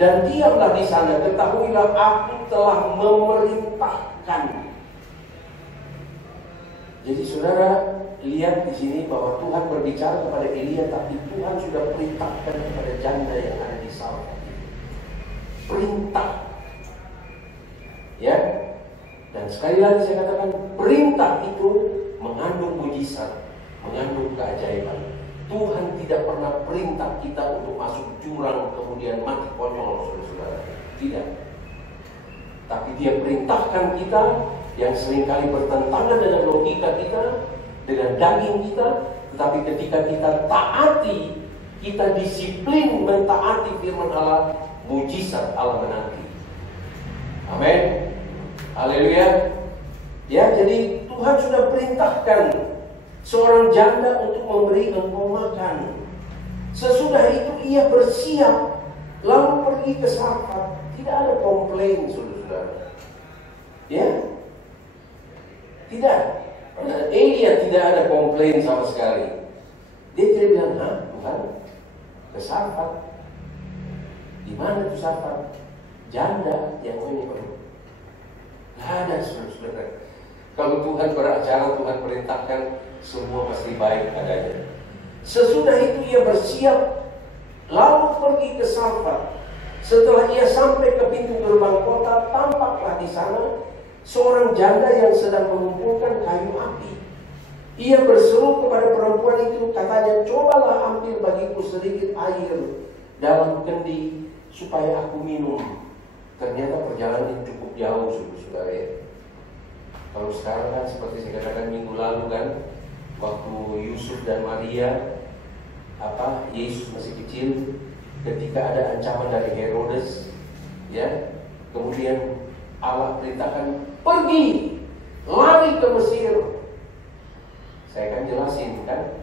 dan diamlah di sana. Ketahuilah aku telah memerintahkan. Jadi saudara lihat di sini bahwa Tuhan berbicara kepada Elia, tapi Tuhan sudah perintahkan kepada janda yang ada di Sarfat. Perintah, ya. Dan sekali lagi saya katakan, perintah itu mengandung mujizat, mengandung keajaiban. Tuhan tidak pernah perintah kita untuk masuk jurang kemudian mati konyol, saudara-saudara. Tidak. Tapi Dia perintahkan kita yang seringkali bertentangan dengan logika kita, dengan daging kita. Tetapi ketika kita taati, kita disiplin mentaati firman Allah, mujizat Allah menanti. Amin. Haleluya. Ya, jadi Tuhan sudah perintahkan seorang janda untuk memberi engkau makan. Sesudah itu ia bersiap lalu pergi ke Sarfat. Tidak ada komplain, saudara-saudara. Ya, tidak. Elia tidak ada komplain sama sekali. Dia tidak bilang, Tuhan, ke Sarfat. Di mana tuh Sarfat? Janda yang ini perlu. Tidak ada, saudara-saudara. Kalau Tuhan beracara, Tuhan perintahkan, semua pasti baik adanya. Sesudah itu ia bersiap lalu pergi ke Sarfat. Setelah ia sampai ke pintu gerbang kota, tampaklah di sana seorang janda yang sedang mengumpulkan kayu api. Ia berseru kepada perempuan itu, katanya, cobalah ambil bagiku sedikit air dalam kendi supaya aku minum. Ternyata perjalanan cukup jauh, saudara-saudara ya. Kalau sekarang kan seperti saya katakan minggu lalu kan, waktu Yusuf dan Maria, Yesus masih kecil, ketika ada ancaman dari Herodes, ya, kemudian Allah perintahkan pergi, lari ke Mesir. Saya akan jelasin kan,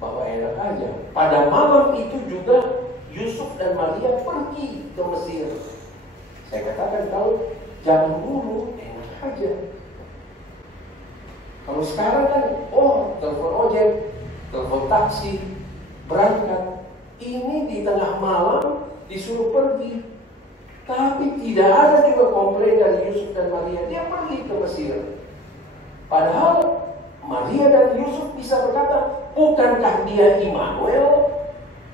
bahwa enak aja. Pada malam itu juga Yusuf dan Maria pergi ke Mesir. Saya katakan kalau zaman dulu enak aja. Kalau sekarang kan, telepon ojek, telepon taksi, berangkat. Ini di tengah malam disuruh pergi. Tapi tidak ada juga komplain dari Yusuf dan Maria. Dia pergi ke Mesir. Padahal Maria dan Yusuf bisa berkata, bukankah dia Immanuel?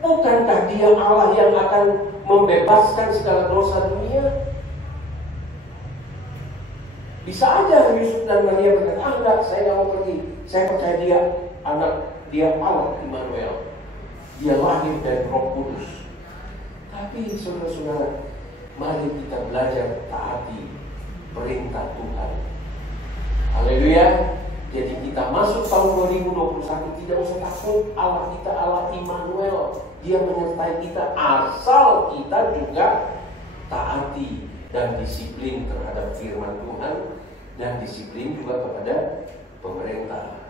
Bukankah dia Allah yang akan membebaskan segala dosa dunia? Bisa aja Yusuf dan Maria berkata, enggak, saya nggak mau pergi. Saya percaya dia anak, dia Allah Immanuel. Dia lahir dari Roh Kudus. Tapi saudara-saudara, mari kita belajar taati perintah Tuhan. Haleluya. Jadi kita masuk tahun 2021 tidak usah takut. Allah kita Allah Immanuel. Dia menyertai kita asal kita juga taati dan disiplin terhadap firman Tuhan dan disiplin juga kepada pemerintah.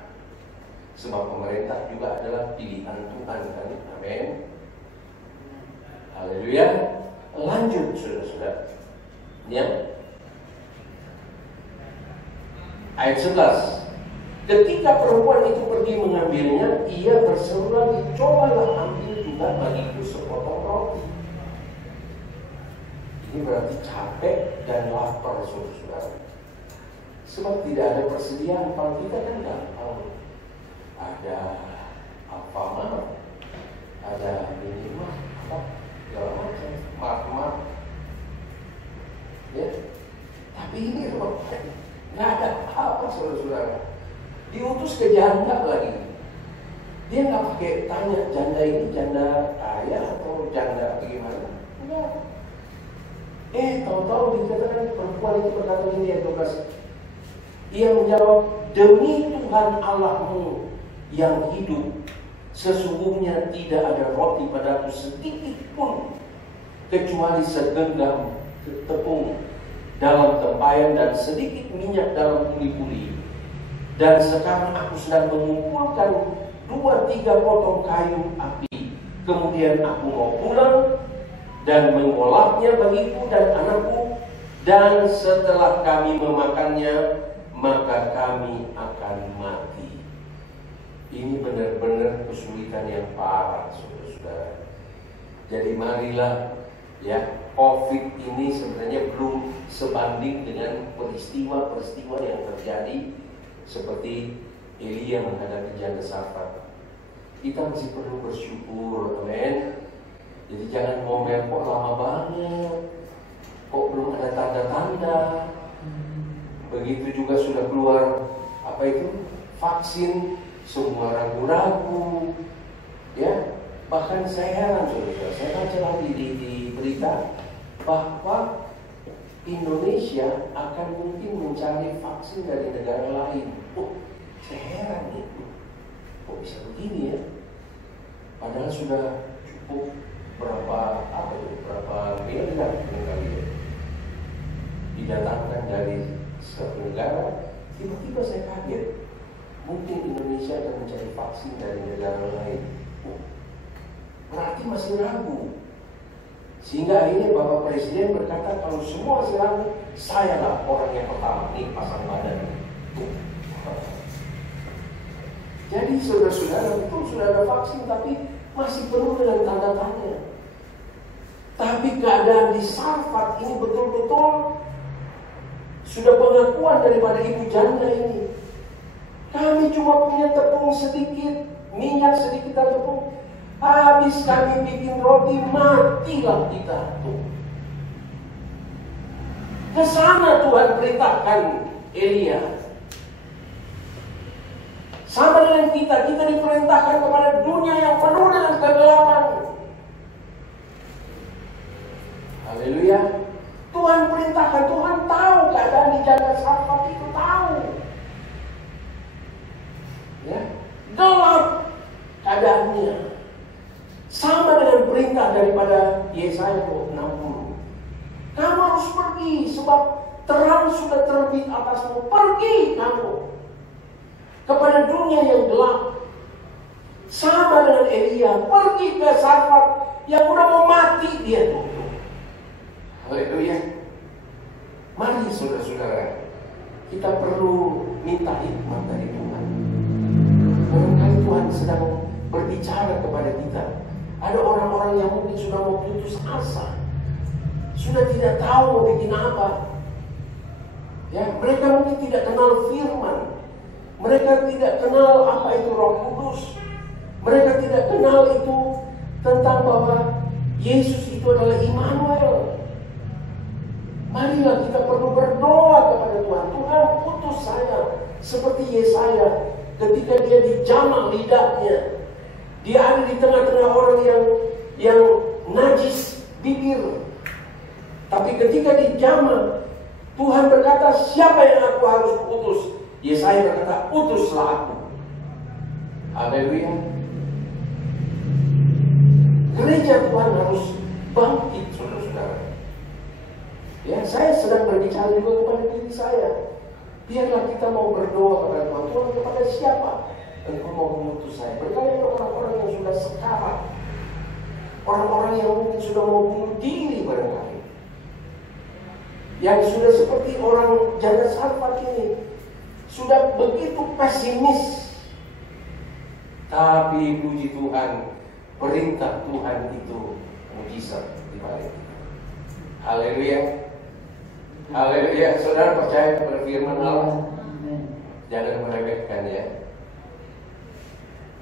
Sebab pemerintah juga adalah pilihan Tuhan kan. Amin. Haleluya. Lanjut saudara-saudara. Ya. Ayat 11. Ketika perempuan itu pergi mengambilnya, ia berseru lagi, cobalah ambil juga bagiku sepotong roti. Ini berarti capek dan lapar, saudara-saudara. Sebab tidak ada persediaan. Kalau kita kan nggak tahu. Ada Alfamart, ada Minimart, segala macam, Mart, ya. Tapi ini nggak ada apa, saudara-saudara. Diutus ke janda lagi. Dia nggak pakai tanya janda ini janda kaya atau janda bagaimana. Enggak. Tahu-tahu dikatakan perempuan itu berkata ini ayat 12. Ia menjawab, demi Tuhan Allahmu yang hidup, sesungguhnya tidak ada roti padaku sedikit pun kecuali segenggam tepung dalam tempayan dan sedikit minyak dalam kuli-kuli. Dan sekarang aku sedang mengumpulkan 2-3 potong kayu api. Kemudian aku mau pulang dan mengolahnya bagiku dan anakku. Dan setelah kami memakannya, maka kami akan mati. Ini benar-benar kesulitan yang parah, saudara-saudara. Jadi marilah Ya, COVID ini sebenarnya belum sebanding dengan peristiwa-peristiwa yang terjadi seperti Elia menghadapi janda Sarfat. Kita masih perlu bersyukur, amin. Jadi jangan ngomel, kok lama banget, kok belum ada tanda-tanda. Begitu juga sudah keluar vaksin, semua ragu-ragu. Ya, bahkan saya heran, saudara, saya baca lagi di berita bahwa Indonesia akan mungkin mencari vaksin dari negara lain. Oh, saya heran nih, kok bisa begini ya? Padahal sudah cukup berapa miliar kali ya didatangkan dari suatu negara. Tiba-tiba saya kaget, mungkin Indonesia akan mencari vaksin dari negara lain. Oh, berarti masih ragu. Sehingga akhirnya Bapak Presiden berkata, kalau semua masih ragu, saya lah orang yang pertama nih pasang badan. Jadi saudara-saudara, betul sudah ada vaksin, tapi masih penuh dengan tanda-tanda. Tapi keadaan di Sarfat ini betul-betul sudah pengakuan daripada ibu janda ini. Kami cuma punya tepung sedikit, minyak sedikit dan tepung. Habis kami bikin roti, matilah kita. Ke sana Tuhan perintahkan Elia. Sama dengan kita diperintahkan kepada dunia yang penuh dengan kegelapan. Haleluya. Tuhan perintahkan, Tuhan tahu keadaan di janda Sarfat itu, tahu. Ya, gelap keadaannya. Sama dengan perintah daripada Yesaya 60. Kamu harus pergi sebab terang sudah terbit atasmu. Pergi kamu kepada dunia yang gelap. Sama dengan Elia, pergi ke Sarfat yang udah mau mati dia tuh. Haleluya. Mari saudara-saudara, kita perlu minta hikmat dari Tuhan. Barangkali Tuhan sedang berbicara kepada kita. Ada orang-orang yang mungkin sudah mau putus asa, sudah tidak tahu mau bikin apa. Ya, mereka mungkin tidak kenal firman, mereka tidak kenal apa itu Roh Kudus, mereka tidak kenal itu tentang bahwa Yesus itu adalah Immanuel. Marilah kita perlu berdoa kepada Tuhan. Tuhan, putus saya seperti Yesaya ketika dia dijamah lidahnya. Dia ada di tengah-tengah orang yang najis bibir. Tapi ketika dijamah, Tuhan berkata, siapa yang aku harus utus? Yesaya berkata, utuslah aku. Haleluya. Gereja Tuhan harus bangkit, saudara-saudara. Ya, saya sedang berbicara juga kepada diri saya. Biarlah kita mau berdoa kepada Tuhan. Tuhan, kepada siapa Engkau mau mengutus saya? Berkali orang-orang yang sudah sekarat, orang-orang yang mungkin sudah mau bunuh diri barangkali, yang sudah seperti orang janda Sarfat ini, sudah begitu pesimis. Tapi puji Tuhan, perintah Tuhan itu mujizat di balik itu. Haleluya. Haleluya. Saudara percaya kepada firman Allah? Jangan meremehkan ya.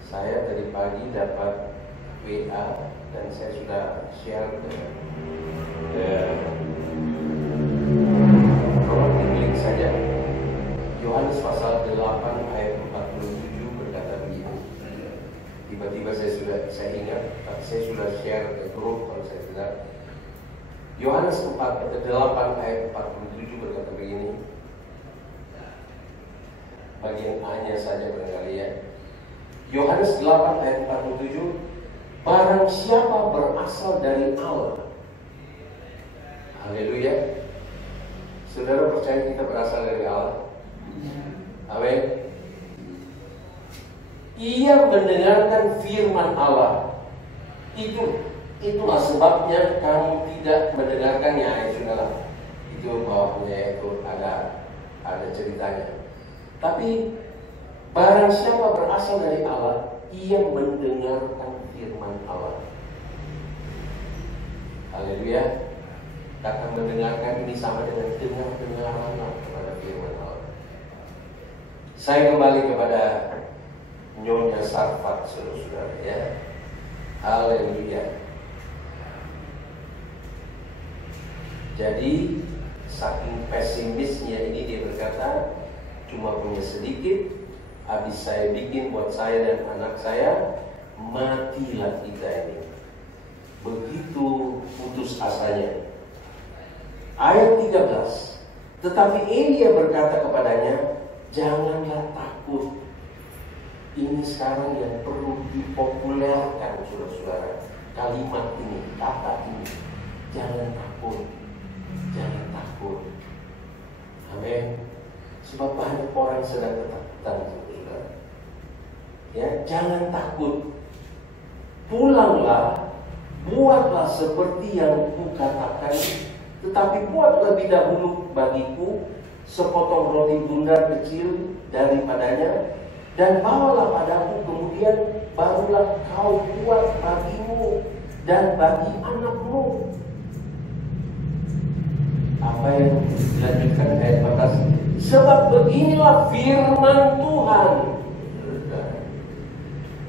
Saya tadi pagi dapat WA dan saya sudah share ke tolong diklik saja. Yohanes pasal 8 ayat 47 berkata begini. Tiba-tiba saya ingat, saya sudah share ke grup kalau saya tidak. Yohanes 8 ayat 47 berkata begini. Bagian A-nya saja barangkali ya. Yohanes 8 ayat 47, barang siapa berasal dari Allah. Haleluya. Saudara percaya kita berasal dari Allah? Amin. Ia mendengarkan firman Allah. Itulah sebabnya kamu tidak mendengarkannya, ya saudara. Itu bawahnya itu ada ceritanya. Tapi barang siapa berasal dari Allah, ia mendengarkan firman Allah. Haleluya. Kata mendengarkan ini sama dengan dengar-dengaranlah kepada firman Allah. Saya kembali kepada Nyonya Sarfat, saudara-saudara ya. Haleluya. Jadi saking pesimisnya ini dia berkata, cuma punya sedikit, habis saya bikin buat saya dan anak saya, matilah kita ini. Begitu putus asanya. Ayat 13. Tetapi Elia berkata kepadanya, janganlah takut. Ini sekarang yang perlu dipopulerkan, saudara-saudara. Kalimat ini, kata ini. Jangan takut. Jangan takut. Amin. Sebab banyak orang sedang ketakutan, saudara. Ya, jangan takut. Pulanglah, buatlah seperti yang kukatakan. Tetapi buat lebih dahulu bagiku sepotong roti bundar kecil daripadanya, dan bawalah padaku, kemudian barulah kau buat bagimu dan bagi anakmu. Apa yang dilanjutkan ayat 14? Sebab beginilah firman Tuhan.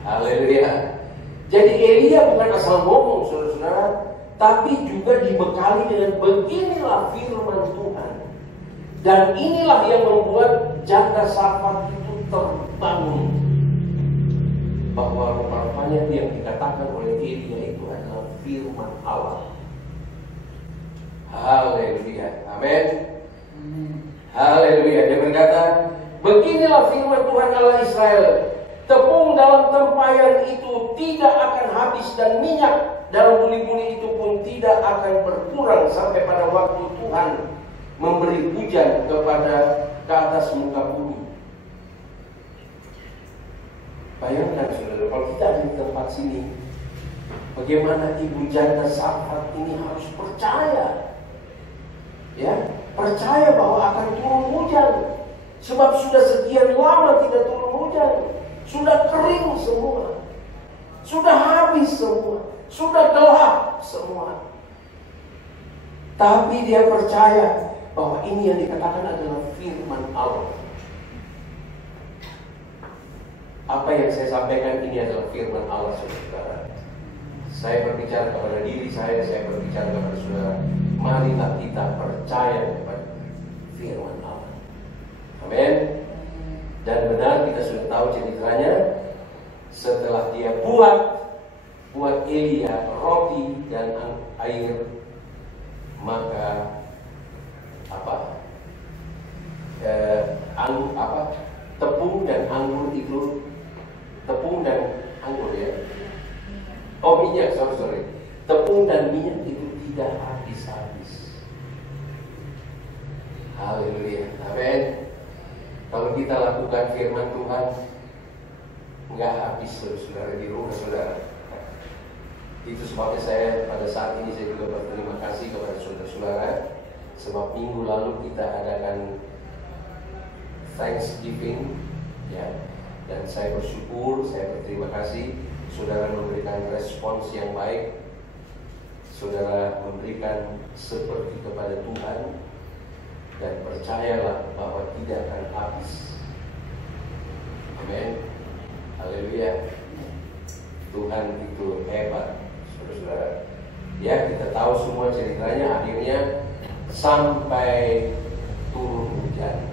Haleluya. Jadi Elia bukan asal ngomong, saudara-saudara, tapi juga dibekali dengan beginilah firman Tuhan. Dan inilah yang membuat janda Sarfat itu terbangun, bahwa rupanya yang dikatakan oleh Elia itu adalah firman Allah. Haleluya. Amin. Haleluya. Dia berkata, beginilah firman Tuhan Allah Israel, tepung dalam tempayan itu tidak akan habis, dan minyak dalam buli-buli itu pun tidak akan berkurang sampai pada waktu Tuhan memberi hujan ke atas muka bumi. Bayangkan saudara, kalau kita ada di tempat sini, bagaimana ibu janda Sarfat ini harus percaya, ya, percaya bahwa akan turun hujan. Sebab sudah sekian lama tidak turun hujan, sudah kering semua, sudah habis semua, sudah gelap semua. Tapi dia percaya bahwa ini yang dikatakan adalah firman Allah. Apa yang saya sampaikan ini adalah firman Allah, saudara. Saya berbicara kepada diri saya berbicara kepada saudara. Marilah kita percaya kepada firman Allah. Amin. Dan benar kita sudah tahu ceritanya. Setelah dia buat Elia roti dan air, maka tepung dan anggur itu, tepung dan anggur ya. Oh minyak, sorry. Tepung dan minyak itu tidak habis-habis. Haleluya. Amin. Kalau kita lakukan firman Tuhan, nggak habis saudara di rumah saudara. Itu sebabnya saya pada saat ini saya juga berterima kasih kepada saudara-saudara, sebab minggu lalu kita adakan Thanksgiving, ya, dan saya bersyukur, saya berterima kasih saudara memberikan respons yang baik, saudara memberikan seperti kepada Tuhan, dan percayalah bahwa tidak akan habis. Amin. Haleluya. Tuhan itu hebat, saudara-saudara. Ya, kita tahu semua ceritanya, akhirnya sampai turun hujan.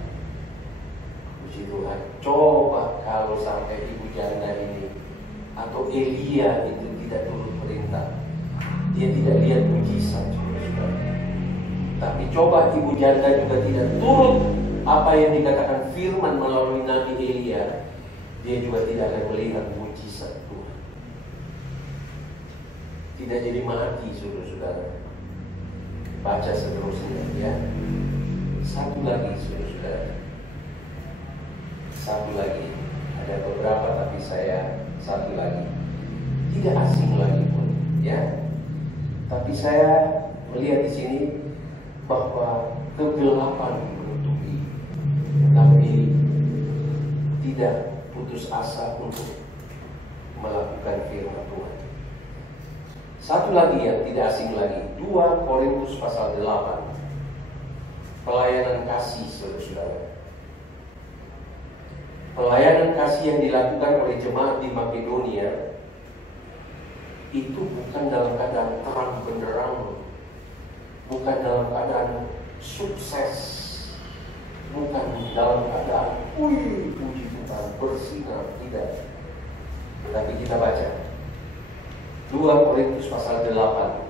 Puji Tuhan. Coba kalau sampai ibu janda ini atau Elia itu tidak turut perintah, dia tidak lihat mujizat, saudara-saudara. Tapi coba ibu janda juga tidak turut apa yang dikatakan firman melalui Nabi Elia, dia juga tidak akan melihat mujizat Tuhan. Tidak jadi mati, saudara-saudara. Baca seterusnya ya. Satu lagi, saudara-saudara. Satu lagi. Ada beberapa tapi saya satu lagi. Tidak asing lagi pun, ya. Tapi saya melihat di sini bahwa kegelapan menutupi, tapi tidak putus asa untuk melakukan firman Tuhan. Satu lagi yang tidak asing lagi, 2 Korintus pasal 8. Pelayanan kasih, saudara-saudara. Pelayanan kasih yang dilakukan oleh jemaat di Makedonia itu bukan dalam keadaan terang benderang, bukan dalam keadaan sukses, bukan dalam keadaan puji Tuhan bersinar, tidak. Tapi kita baca 2 Korintus pasal 8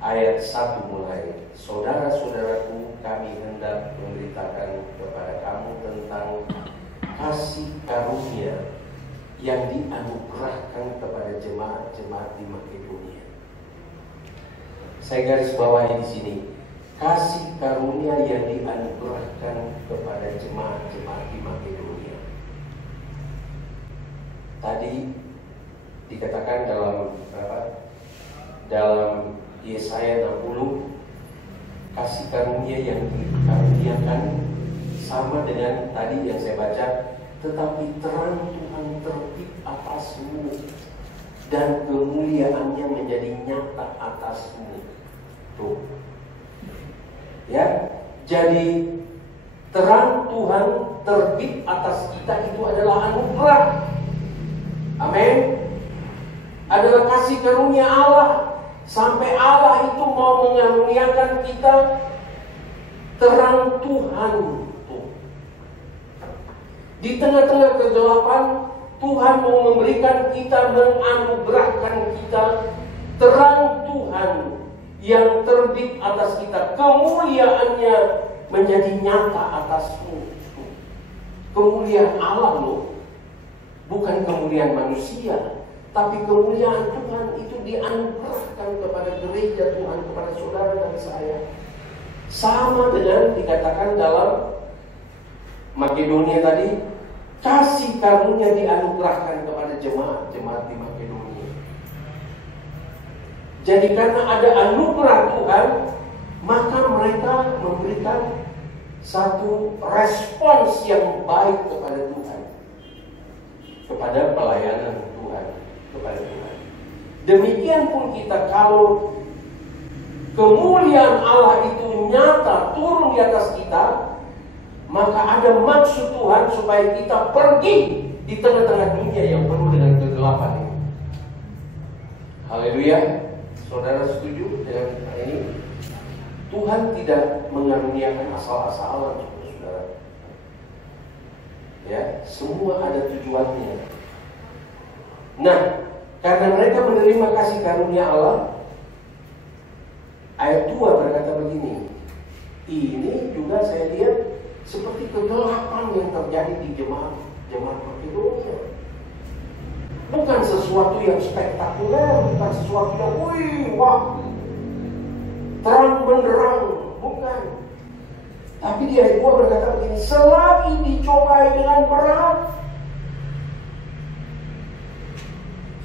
ayat 1 mulai. Saudara-saudaraku, kami hendak memberitakan kepada kamu tentang kasih karunia yang dianugerahkan kepada jemaat-jemaat di Makedonia. Saya garis bawahi di sini, kasih karunia yang dianugerahkan kepada jemaat-jemaat di Makedonia. Tadi dikatakan dalam Yesaya 60, kasih karunia yang dikaruniakan sama dengan tadi yang saya baca, tetapi terang Tuhan terbit atasmu dan kemuliaannya menjadi nyata atasmu. Tuh. Ya, jadi terang Tuhan terbit atas kita itu adalah anugerah. Amin. Adalah kasih karunia Allah. Sampai Allah itu mau mengaruniakan kita terang Tuhan. Di tengah-tengah kegelapan, Tuhan mau memberikan kita, menganugerahkan kita terang Tuhan yang terbit atas kita. Kemuliaannya menjadi nyata atasmu. Kemuliaan Allah loh, bukan kemuliaan manusia. Tapi kemuliaan Tuhan itu dianugerahkan kepada gereja Tuhan, kepada saudara dan saya. Sama dengan dikatakan dalam Makedonia tadi, kasih karunia dianugerahkan kepada jemaat-jemaat di Makedonia. Jadi karena ada anugerah Tuhan, maka mereka memberikan satu respons yang baik kepada Tuhan, kepada pelayanan Tuhan, kepada Tuhan. Demikian pun kita, kalau kemuliaan Allah itu nyata turun di atas kita, maka ada maksud Tuhan supaya kita pergi di tengah-tengah dunia yang penuh dengan kegelapan ini. Haleluya. Saudara setuju dengan hal ini? Tuhan tidak mengaruniakan asal-asalan, saudara. Ya, semua ada tujuannya. Nah, karena mereka menerima kasih karunia Allah, ayat 2 berkata begini. Ini juga saya lihat seperti kegelapan yang terjadi di jemaat Makedonia. Bukan sesuatu yang spektakuler, bukan sesuatu yang wah, terang benderang, bukan. Tapi di ayat 2 berkata begini, selagi dicobai dengan berat.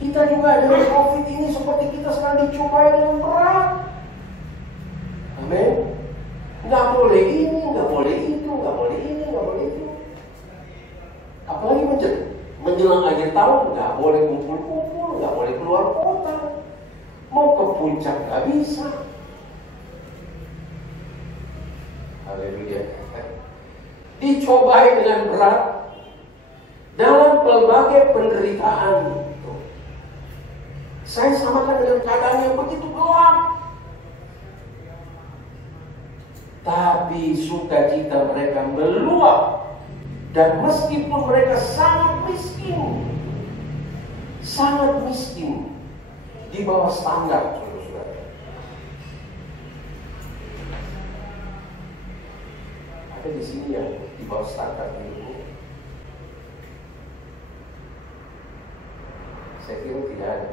Kita juga dengan COVID ini seperti kita sekarang dicobai dengan berat. Amin. Nggak boleh ini, nggak boleh itu, nggak boleh ini, nggak boleh itu. Apalagi menjelang akhir tahun, nggak boleh kumpul-kumpul, nggak boleh keluar kota. Mau ke puncak nggak bisa. Haleluya. Dicobai dengan berat dalam berbagai penderitaan. Saya samakan dengan keadaan yang begitu gelap. Tapi sukacita mereka meluap. Dan meskipun mereka sangat miskin, di bawah standar, saudara-saudara. Ada di sini yang di bawah standar ini. Saya kira tidak ada.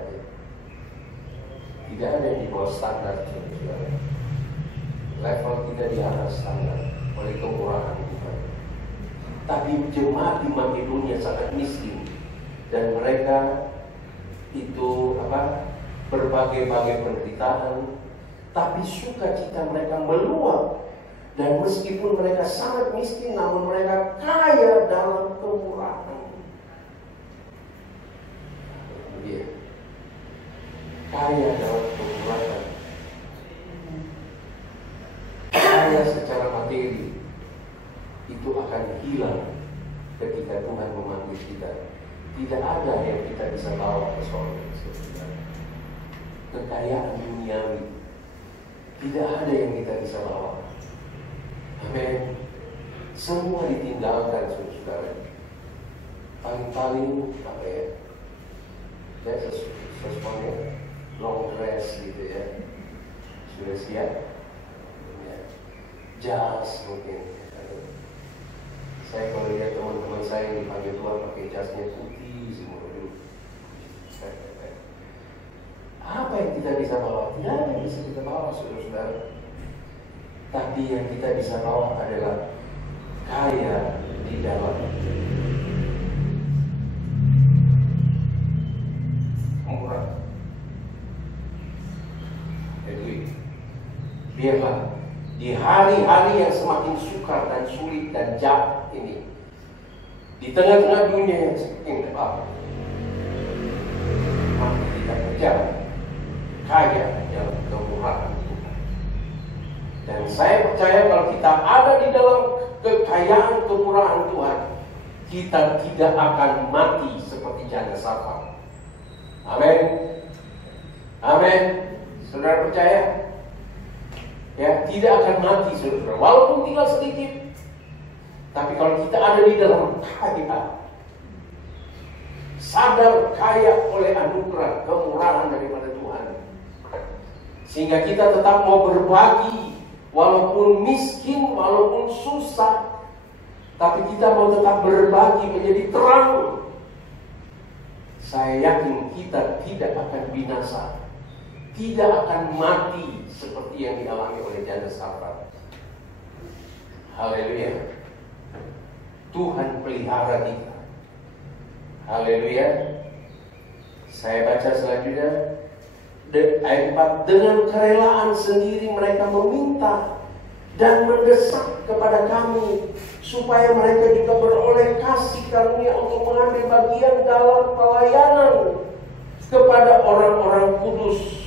Tidak ada yang di bawah standar, saudara. Level kita di atas standar oleh kemurahan Tuhan. Tapi jemaat di Makedonia sangat miskin, dan mereka itu berbagai-bagai penderitaan, tapi sukacita mereka meluap. Dan meskipun mereka sangat miskin, namun mereka kaya dalam kemurahan. kaya dalam kemurahan, kaya secara materi, itu akan hilang ketika Tuhan memanggil kita. Tidak ada yang kita bisa bawa ke sorga. Kekayaan duniawi tidak ada yang kita bisa bawa. Amin. Semua ditinggalkan, saudara. Paling-paling apa ya? Sesuatu long dress gitu ya. Sudah siap? Ya. Jas mungkin. Saya kalau lihat teman-teman saya yang dipanggil Tuhan pakai jasnya putih semua dulu. Apa yang kita bisa bawa? Tidak ada yang bisa kita bawa, saudara-saudara. Tapi yang kita bisa bawa adalah kaya di dalam murah. Jadi biarlah di hari-hari yang semakin sukar dan sulit dan jahat ini, di tengah-tengah dunia yang semakin gelap, maka kita berjalan kaya dalam kemurahan Tuhan. Dan saya percaya kalau kita ada di dalam kekayaan kemurahan Tuhan, kita tidak akan mati seperti janda Safar. Amin. Amin. Saudara percaya? Ya, tidak akan mati, saudara. Walaupun tinggal sedikit, tapi kalau kita ada di dalam kaya, sadar kaya oleh anugerah kemurahan daripada Tuhan, sehingga kita tetap mau berbagi, walaupun miskin, walaupun susah, tapi kita mau tetap berbagi menjadi terang. Saya yakin kita tidak akan binasa, tidak akan mati seperti yang dialami oleh janda Safar. Haleluya. Tuhan pelihara kita. Haleluya. Saya baca selanjutnya ayat 4. Dengan kerelaan sendiri mereka meminta dan mendesak kepada kami supaya mereka juga beroleh kasih karunia untuk mengambil bagian dalam pelayanan kepada orang-orang kudus.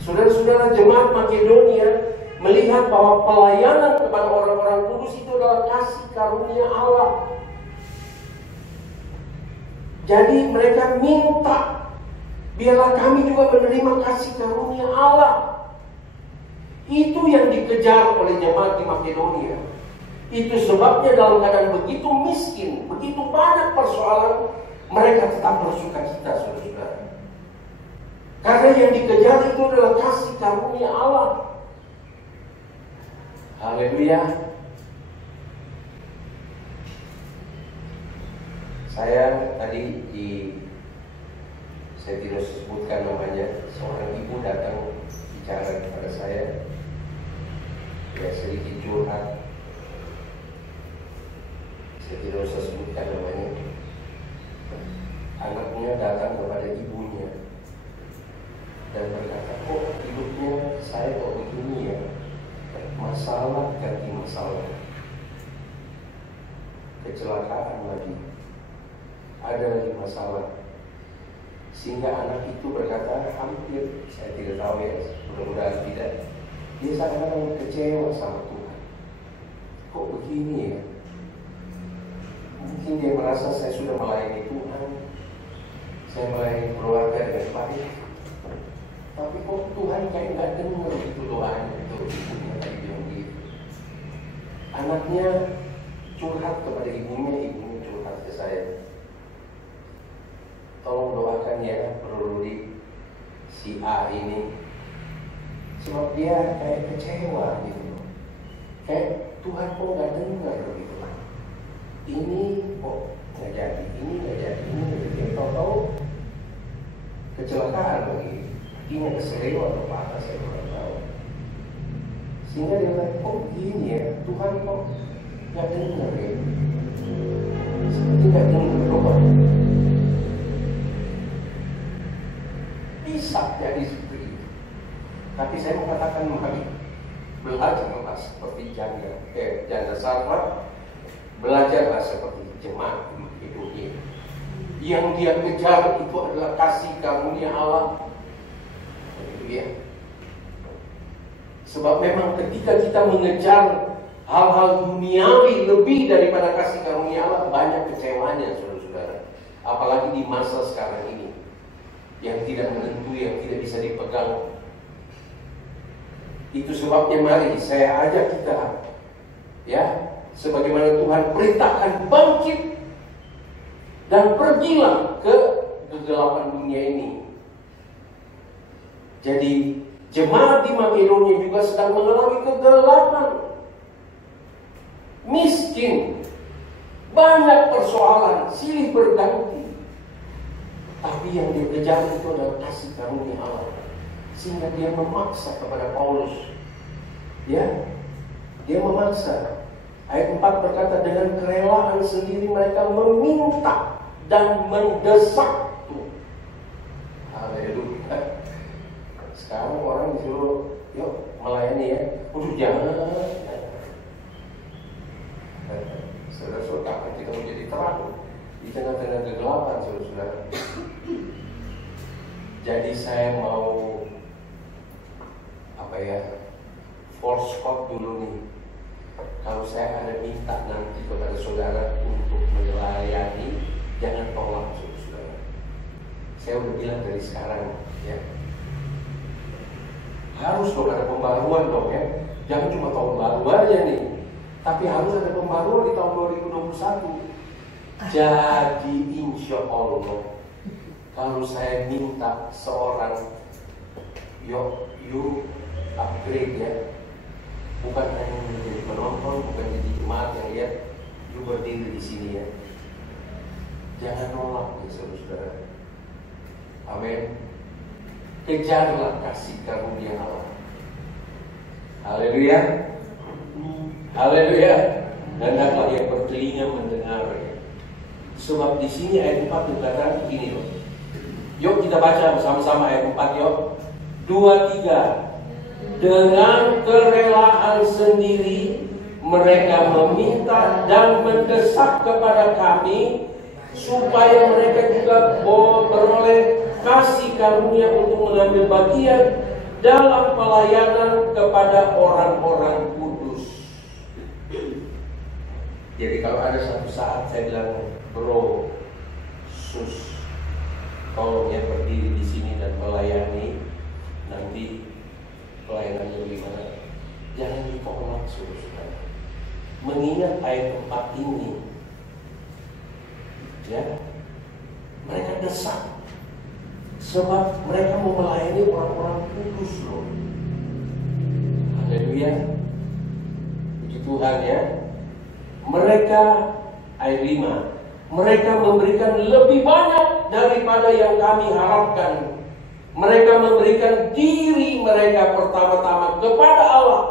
Saudara-saudara, jemaat Makedonia melihat bahwa pelayanan kepada orang-orang kudus itu adalah kasih karunia Allah. Jadi mereka minta, biarlah kami juga menerima kasih karunia Allah. Itu yang dikejar oleh jemaat di Makedonia. Itu sebabnya dalam keadaan begitu miskin, begitu banyak persoalan, mereka tetap bersukacita, saudara-saudara. Karena yang dikejar itu adalah kasih karunia Allah. Haleluya. Saya tadi saya tidak sebutkan namanya, seorang ibu datang bicara kepada saya, ya sedikit curhat. Saya tidak usah sebutkan namanya. Anaknya datang kepada ibunya dan berkata, kok hidupnya saya kok begini ya, masalah ganti masalah, kecelakaan lagi, ada lagi masalah. Sehingga anak itu berkata, hampir, saya tidak tahu ya, mudah-mudahan tidak, dia kadang-kadang kecewa sama Tuhan. Kok begini ya? Mungkin dia merasa saya sudah melayani Tuhan, saya melayani keluarga dengan baik, tapi kok Tuhan kayak nggak dengar itu doanya itu ibunya tadi bilang gitu. Anaknya curhat kepada ibunya curhat ke saya. Tolong doakan ya Brodi si A ini, sebab dia kayak kecewa gitu. Kayak Tuhan kok nggak dengar gitu. Ini kok nggak jadi, ini nggak jadi, ini nggak jadi. Tahu-tahu kecelakaan lagi. Ini keselio atau patah, saya kurang tahu. Sehingga dia bilang, kok begini ya, Tuhan kok gak dengar ya, seperti gak dengar doa. Bisa jadi seperti itu. Tapi saya mau katakan mari belajarlah seperti janda Safar, belajarlah seperti jemaat Makedonia. Yang dia kejar itu adalah kasih karunia Allah. Ya. Sebab memang ketika kita mengejar hal-hal duniawi lebih daripada kasih karunia Allah, banyak kecewanya, saudara-saudara. Apalagi di masa sekarang ini, yang tidak menentu, yang tidak bisa dipegang. Itu sebabnya mari saya ajak kita, ya, sebagaimana Tuhan perintahkan, bangkit dan pergilah ke kegelapan dunia ini. Jadi jemaat di Makedonia juga sedang mengalami kegelapan, miskin, banyak persoalan, silih berganti. Tapi yang dia kejar itu adalah kasih karunia Allah, sehingga dia memaksa kepada Paulus. Ya, dia memaksa. Ayat 4 berkata, dengan kerelaan sendiri mereka meminta dan mendesak. Haleluya. Sekarang orang disuruh, yuk melayani ya. Jangan. Saudara-saudara, kita menjadi terang di tengah-tengah kegelapan, saudara-saudara. Jadi saya mau force code dulu nih. Kalau saya ada minta nanti kepada saudara untuk melayani, jangan tolak, saudara. Saya udah bilang dari sekarang, ya. Harus dong ada pembaruan dong, ya. Jangan cuma tahun baru aja nih, tapi harus ada pembaruan di tahun 2021. Jadi insya Allah, kalau saya minta seorang, you upgrade ya, bukan hanya menjadi penonton, bukan jadi jemaat yang lihat, you berdiri di sini ya. Jangan nolak ya, saudara-saudara. Amin. Kejarlah kasih karunia Allah. Haleluya. Haleluya. Hendaklah yang bertelinga mendengar. Sebab di sini ayat 4 berkata begini loh. Yuk kita baca bersama-sama ayat 4 yuk. 2, 3. Dengan kerelaan sendiri mereka meminta dan mendesak kepada kami supaya mereka juga beroleh kasih karunia untuk mengambil bagian dalam pelayanan kepada orang-orang kudus. Jadi kalau ada satu saat saya bilang, bro, sus, tolong ya berdiri di sini dan melayani, nanti pelayanannya bagaimana? Jangan ditolak, saudara. Mengingat ayat 4 ini, ya, mereka desak. Sebab mereka mau melayani orang-orang kudus loh. Haleluya. Puji Tuhan ya. Mereka, ayat 5, mereka memberikan lebih banyak daripada yang kami harapkan. Mereka memberikan diri mereka pertama-tama kepada Allah.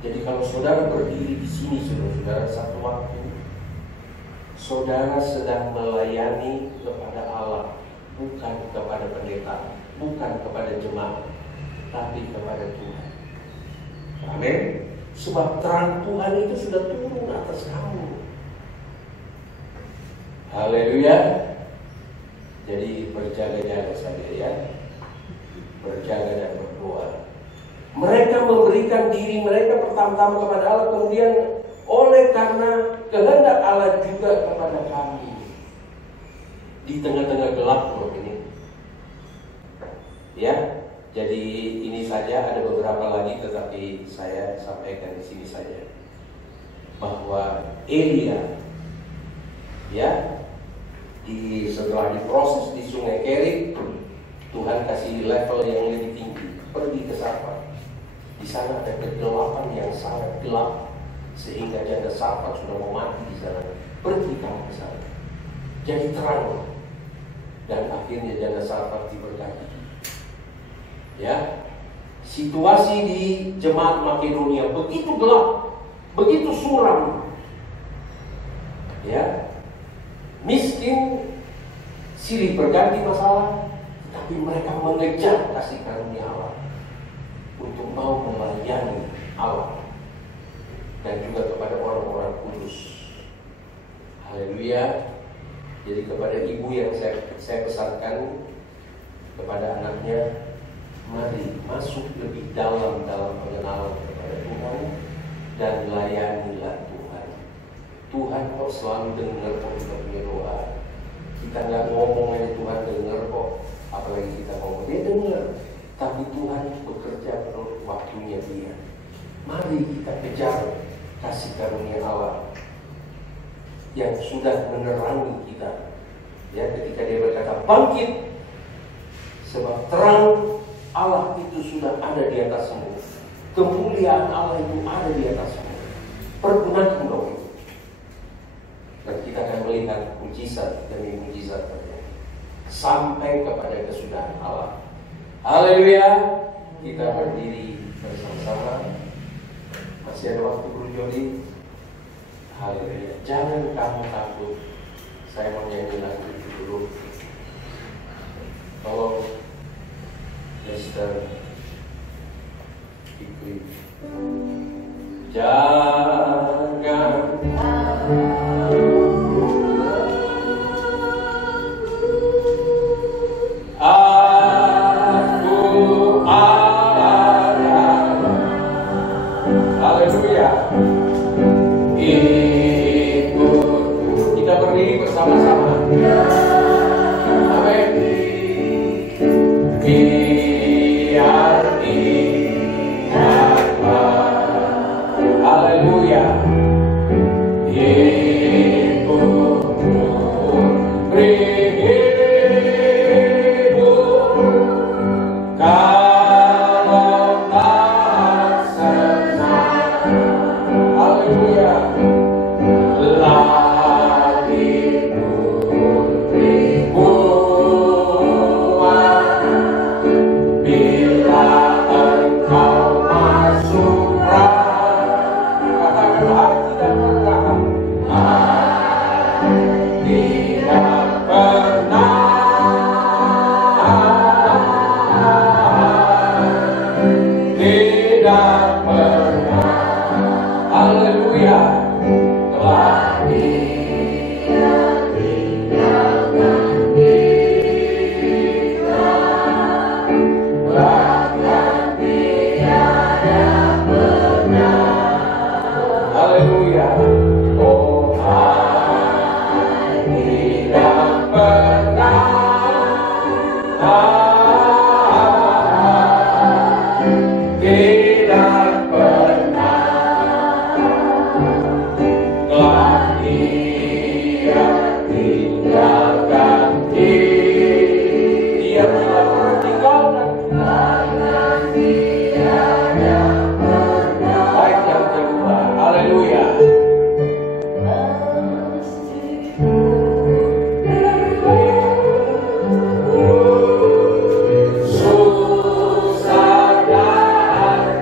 Jadi kalau saudara berdiri di sini, saudara-saudara, satu waktu saudara sedang melayani kepada Allah, bukan kepada pendeta, bukan kepada jemaat, tapi kepada Tuhan. Amin. Sebab terang Tuhan itu sudah turun atas kamu. Haleluya. Jadi berjaga-jaga saja ya. Berjaga dan berdoa. Mereka memberikan diri mereka pertama-tama kepada Allah, kemudian oleh karena kehendak Allah juga kepada kami. Di tengah-tengah gelap loh ini. Ya, jadi ini saja, ada beberapa lagi tetapi saya sampaikan di sini saja. Bahwa Elia, ya, setelah diproses di Sungai Kerit, Tuhan kasih level yang lebih tinggi, pergi ke Sarfat. Di sana ada kegelapan yang sangat gelap, sehingga janda Sarfat sudah mau mati di sana. Pergi kamu ke sana, jadi terang. Dan akhirnya janda Sarfat diberkati. Ya, situasi di jemaat Makedonia begitu gelap, begitu suram. Ya, miskin, silih berganti masalah, tapi mereka mengejar kasih karunia Allah untuk mau melayani Allah dan juga kepada orang-orang kudus. Haleluya. Jadi Jadi kepada ibu yang saya pesankan kepada anaknya, mari masuk lebih dalam pengenalan kepada Tuhan dan layanilah Tuhan. Tuhan kok selalu dengar kok kita punya doa. Kita nggak ngomong aja Tuhan dengar kok, apalagi kita ngomong dia dengar. Tapi Tuhan bekerja menurut waktunya Dia. Mari kita kejar kasih karunia Allah yang sudah menerangi kita. Ya, ketika Dia berkata bangkit, sebab terang Allah itu sudah ada di atasmu. Kemuliaan Allah itu ada di atasmu. Pergunakan dong itu. Dan kita akan melihat mujizat demi mujizat terjadi sampai kepada kesudahan Allah. Haleluya. Kita berdiri bersama-sama. Masih ada waktu Bro Jody. Haleluya. Jangan kamu takut. Saya mau nyanyi lagu itu dulu. Tolong Mr. Fikri. Jangan aku ada. Haleluya. Ikut. Kita berdiri bersama-sama. Amin. Biar haleluya. Susah dan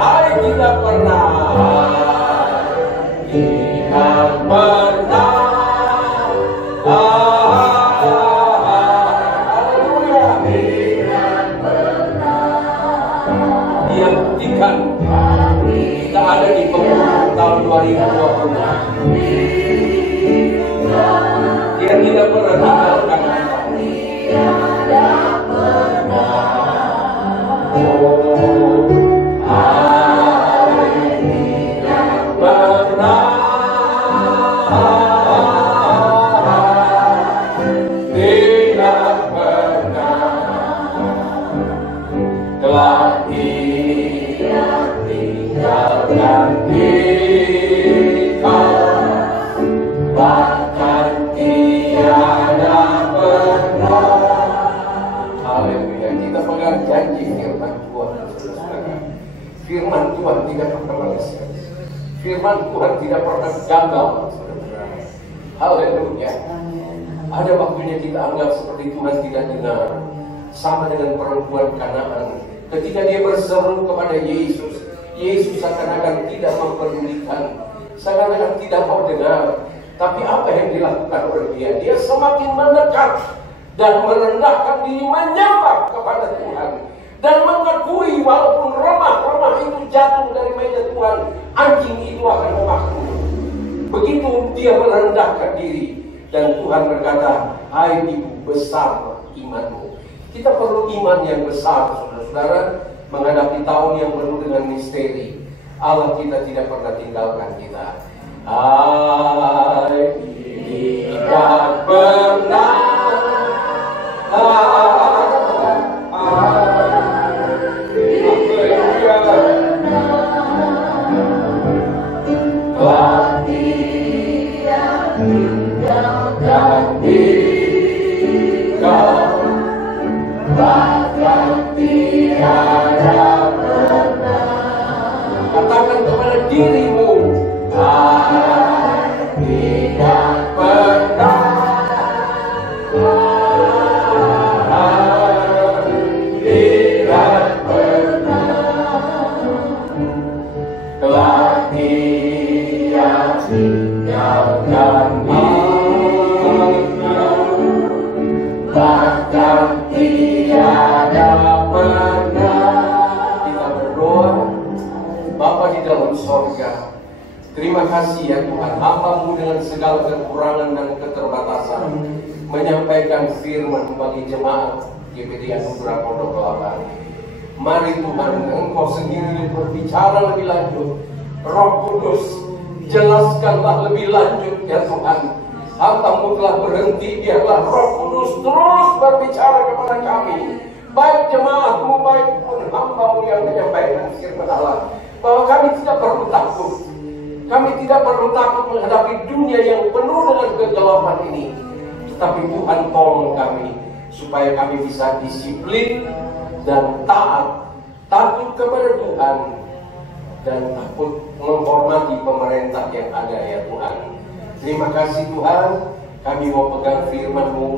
Hai tidak pernah, tidak pernah. Haleluya. Dia buktikan kita ada di penghujung tahun 2020. Dia tidak pernah tinggalkan kita. Firman Tuhan tidak pernah meleset. Firman Tuhan tidak pernah gagal. Haleluya. Ada waktunya kita anggap seperti Tuhan tidak dengar. Sama dengan perempuan Kanaan. Ketika dia berseru kepada Yesus, Yesus seakan-akan tidak memperdulikan, seakan-akan tidak mau dengar. Tapi apa yang dilakukan oleh dia? Dia semakin mendekat dan merendahkan diri, menyembah kepada Tuhan. Dan mengakui walaupun remah-remah itu jatuh dari meja Tuhan, anjing itu akan memakan. Begitu dia merendahkan diri, dan Tuhan berkata, hai ibu, besar imanmu. Kita perlu iman yang besar, saudara-saudara, menghadapi tahun yang penuh dengan misteri. Allah kita tidak pernah tinggalkan kita. Hai tidak pernah. Katakan kepada dirimu, tidak pernah, tidak pernah, telah Dia tinggalkan bahkan tiada pernah. Kita berdoa. Bapa di dalam sorga, terima kasih ya Tuhan, hamba-Mu dengan segala kekurangan dan keterbatasan menyampaikan firman bagi jemaat GPD Anugerah Pondok Kelapa. Mari Tuhan, Engkau sendiri berbicara lebih lanjut. Roh Kudus, jelaskanlah lebih lanjut ya Tuhan. Hamba-Mu telah berhenti, biarlah Roh Kudus terus berbicara kepada kami. Baik jemaat-Mu, baik pun hamba-Mu yang menyampaikan firman Allah. Bahwa kami tidak perlu takut. Kami tidak perlu takut menghadapi dunia yang penuh dengan kegelapan ini. Tetapi Tuhan tolong kami supaya kami bisa disiplin dan taat, takut kepada Tuhan, dan takut menghormati pemerintah yang ada ya Tuhan. Terima kasih Tuhan, kami mau pegang firman-Mu.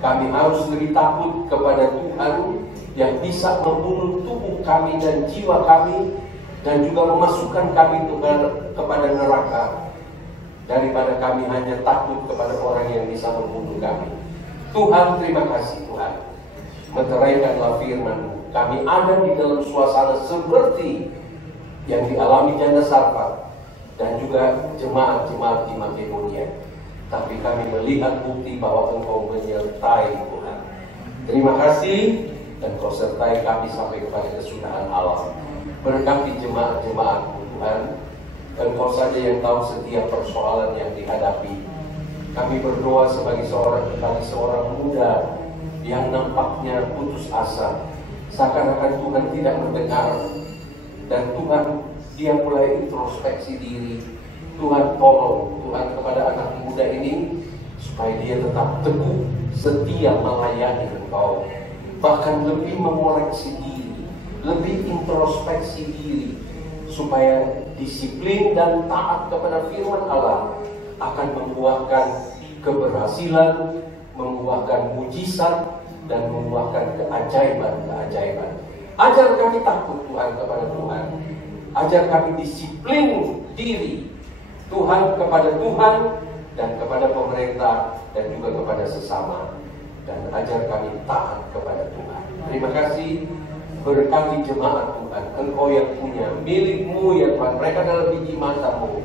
Kami harus lebih takut kepada Tuhan yang bisa membunuh tubuh kami dan jiwa kami, dan juga memasukkan kami kepada neraka, daripada kami hanya takut kepada orang yang bisa membunuh kami. Tuhan, terima kasih Tuhan. Meteraikanlah firman-Mu. Kami ada di dalam suasana seperti yang dialami Janda Sarfat dan juga jemaat-jemaat di Makedonia. Tapi kami melihat bukti bahwa Engkau menyertai Tuhan. Terima kasih, dan Kau sertai kami sampai kepada kesudahan Allah. Berkati jemaat-jemaat Tuhan, Engkau saja yang tahu setiap persoalan yang dihadapi. Kami berdoa sebagai seorang muda yang nampaknya putus asa, seakan-akan Tuhan tidak mendengar, dan Tuhan dia mulai introspeksi diri. Tuhan tolong Tuhan kepada anak muda ini supaya dia tetap teguh, setia melayani Engkau, bahkan lebih mengoreksi diri, lebih introspeksi diri, supaya disiplin dan taat kepada firman Allah akan membuahkan keberhasilan, membuahkan mujizat, dan membuahkan keajaiban-keajaiban. Ajar kami takut Tuhan kepada Tuhan. Ajar kami disiplin diri Tuhan kepada Tuhan dan kepada pemerintah dan juga kepada sesama. Dan ajar kami taat kepada Tuhan. Terima kasih. Berkati jemaat Tuhan. Engkau yang punya, milikmu ya Tuhan. Mereka adalah biji matamu.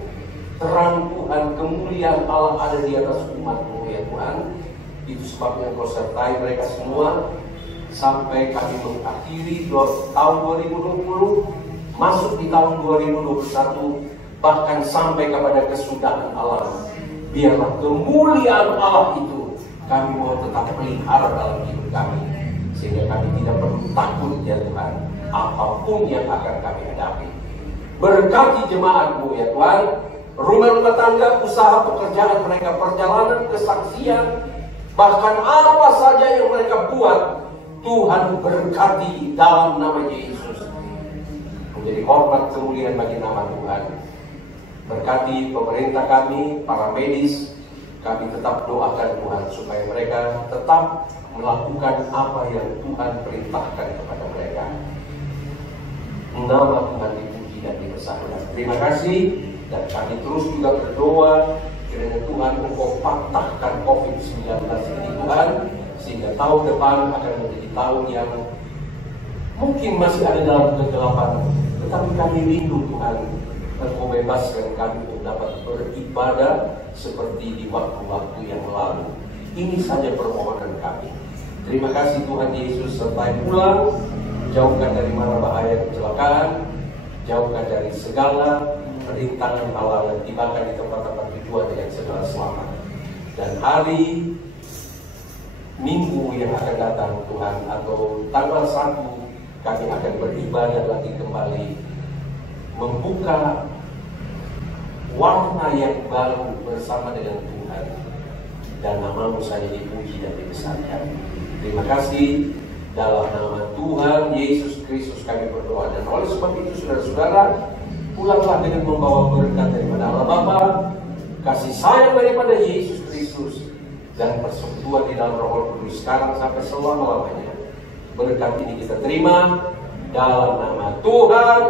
Terang Tuhan, kemuliaan Allah ada di atas umatmu ya Tuhan. Itu sebabnya Engkau sertai mereka semua sampai kami mengakhiri tahun 2020, masuk di tahun 2021, bahkan sampai kepada kesudahan Allah. Biarlah kemuliaan Allah itu kami mau tetap pelihara dalam hidup kami, sehingga kami tidak perlu takut ya Tuhan apapun yang akan kami hadapi. Berkati jemaat-Mu ya Tuhan, rumah-rumah tangga, usaha pekerjaan mereka, perjalanan, kesaksian, bahkan apa saja yang mereka buat, Tuhan berkati dalam nama Yesus. Menjadi hormat kemuliaan bagi nama Tuhan. Berkati pemerintah kami, para medis, kami tetap doakan Tuhan supaya mereka tetap melakukan apa yang Tuhan perintahkan kepada mereka. Nama Tuhan dipuji dan dibesarkan. Terima kasih, dan kami terus juga berdoa kiranya Tuhan Engkau patahkan COVID-19 ini Tuhan, sehingga tahun depan akan menjadi tahun yang mungkin masih ada dalam kegelapan, tetapi kami rindu Tuhan Engkau bebaskan kami untuk dapat beribadah seperti di waktu-waktu yang lalu. Ini saja permohonan kami. Terima kasih Tuhan Yesus, sertai pulang, jauhkan dari mara bahaya kecelakaan, jauhkan dari segala perintangan halangan, tibakan di tempat-tempat tujuan dengan segala selamat. Dan hari Minggu yang akan datang Tuhan, atau tanggal 1, kami akan beribadah lagi kembali, membuka warna yang baru bersama dengan Tuhan, dan nama-Mu saja dipuji dan dibesarkan. Terima kasih, dalam nama Tuhan Yesus Kristus kami berdoa. Dan oleh sebab itu saudara-saudara, pulanglah dengan membawa berkat daripada Allah Bapa, kasih sayang daripada Yesus Kristus, dan persekutuan di dalam Roh Kudus sekarang sampai selama-lamanya. Berkat ini kita terima dalam nama Tuhan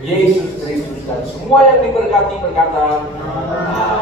Yesus Kristus, dan semua yang diberkati berkata amin.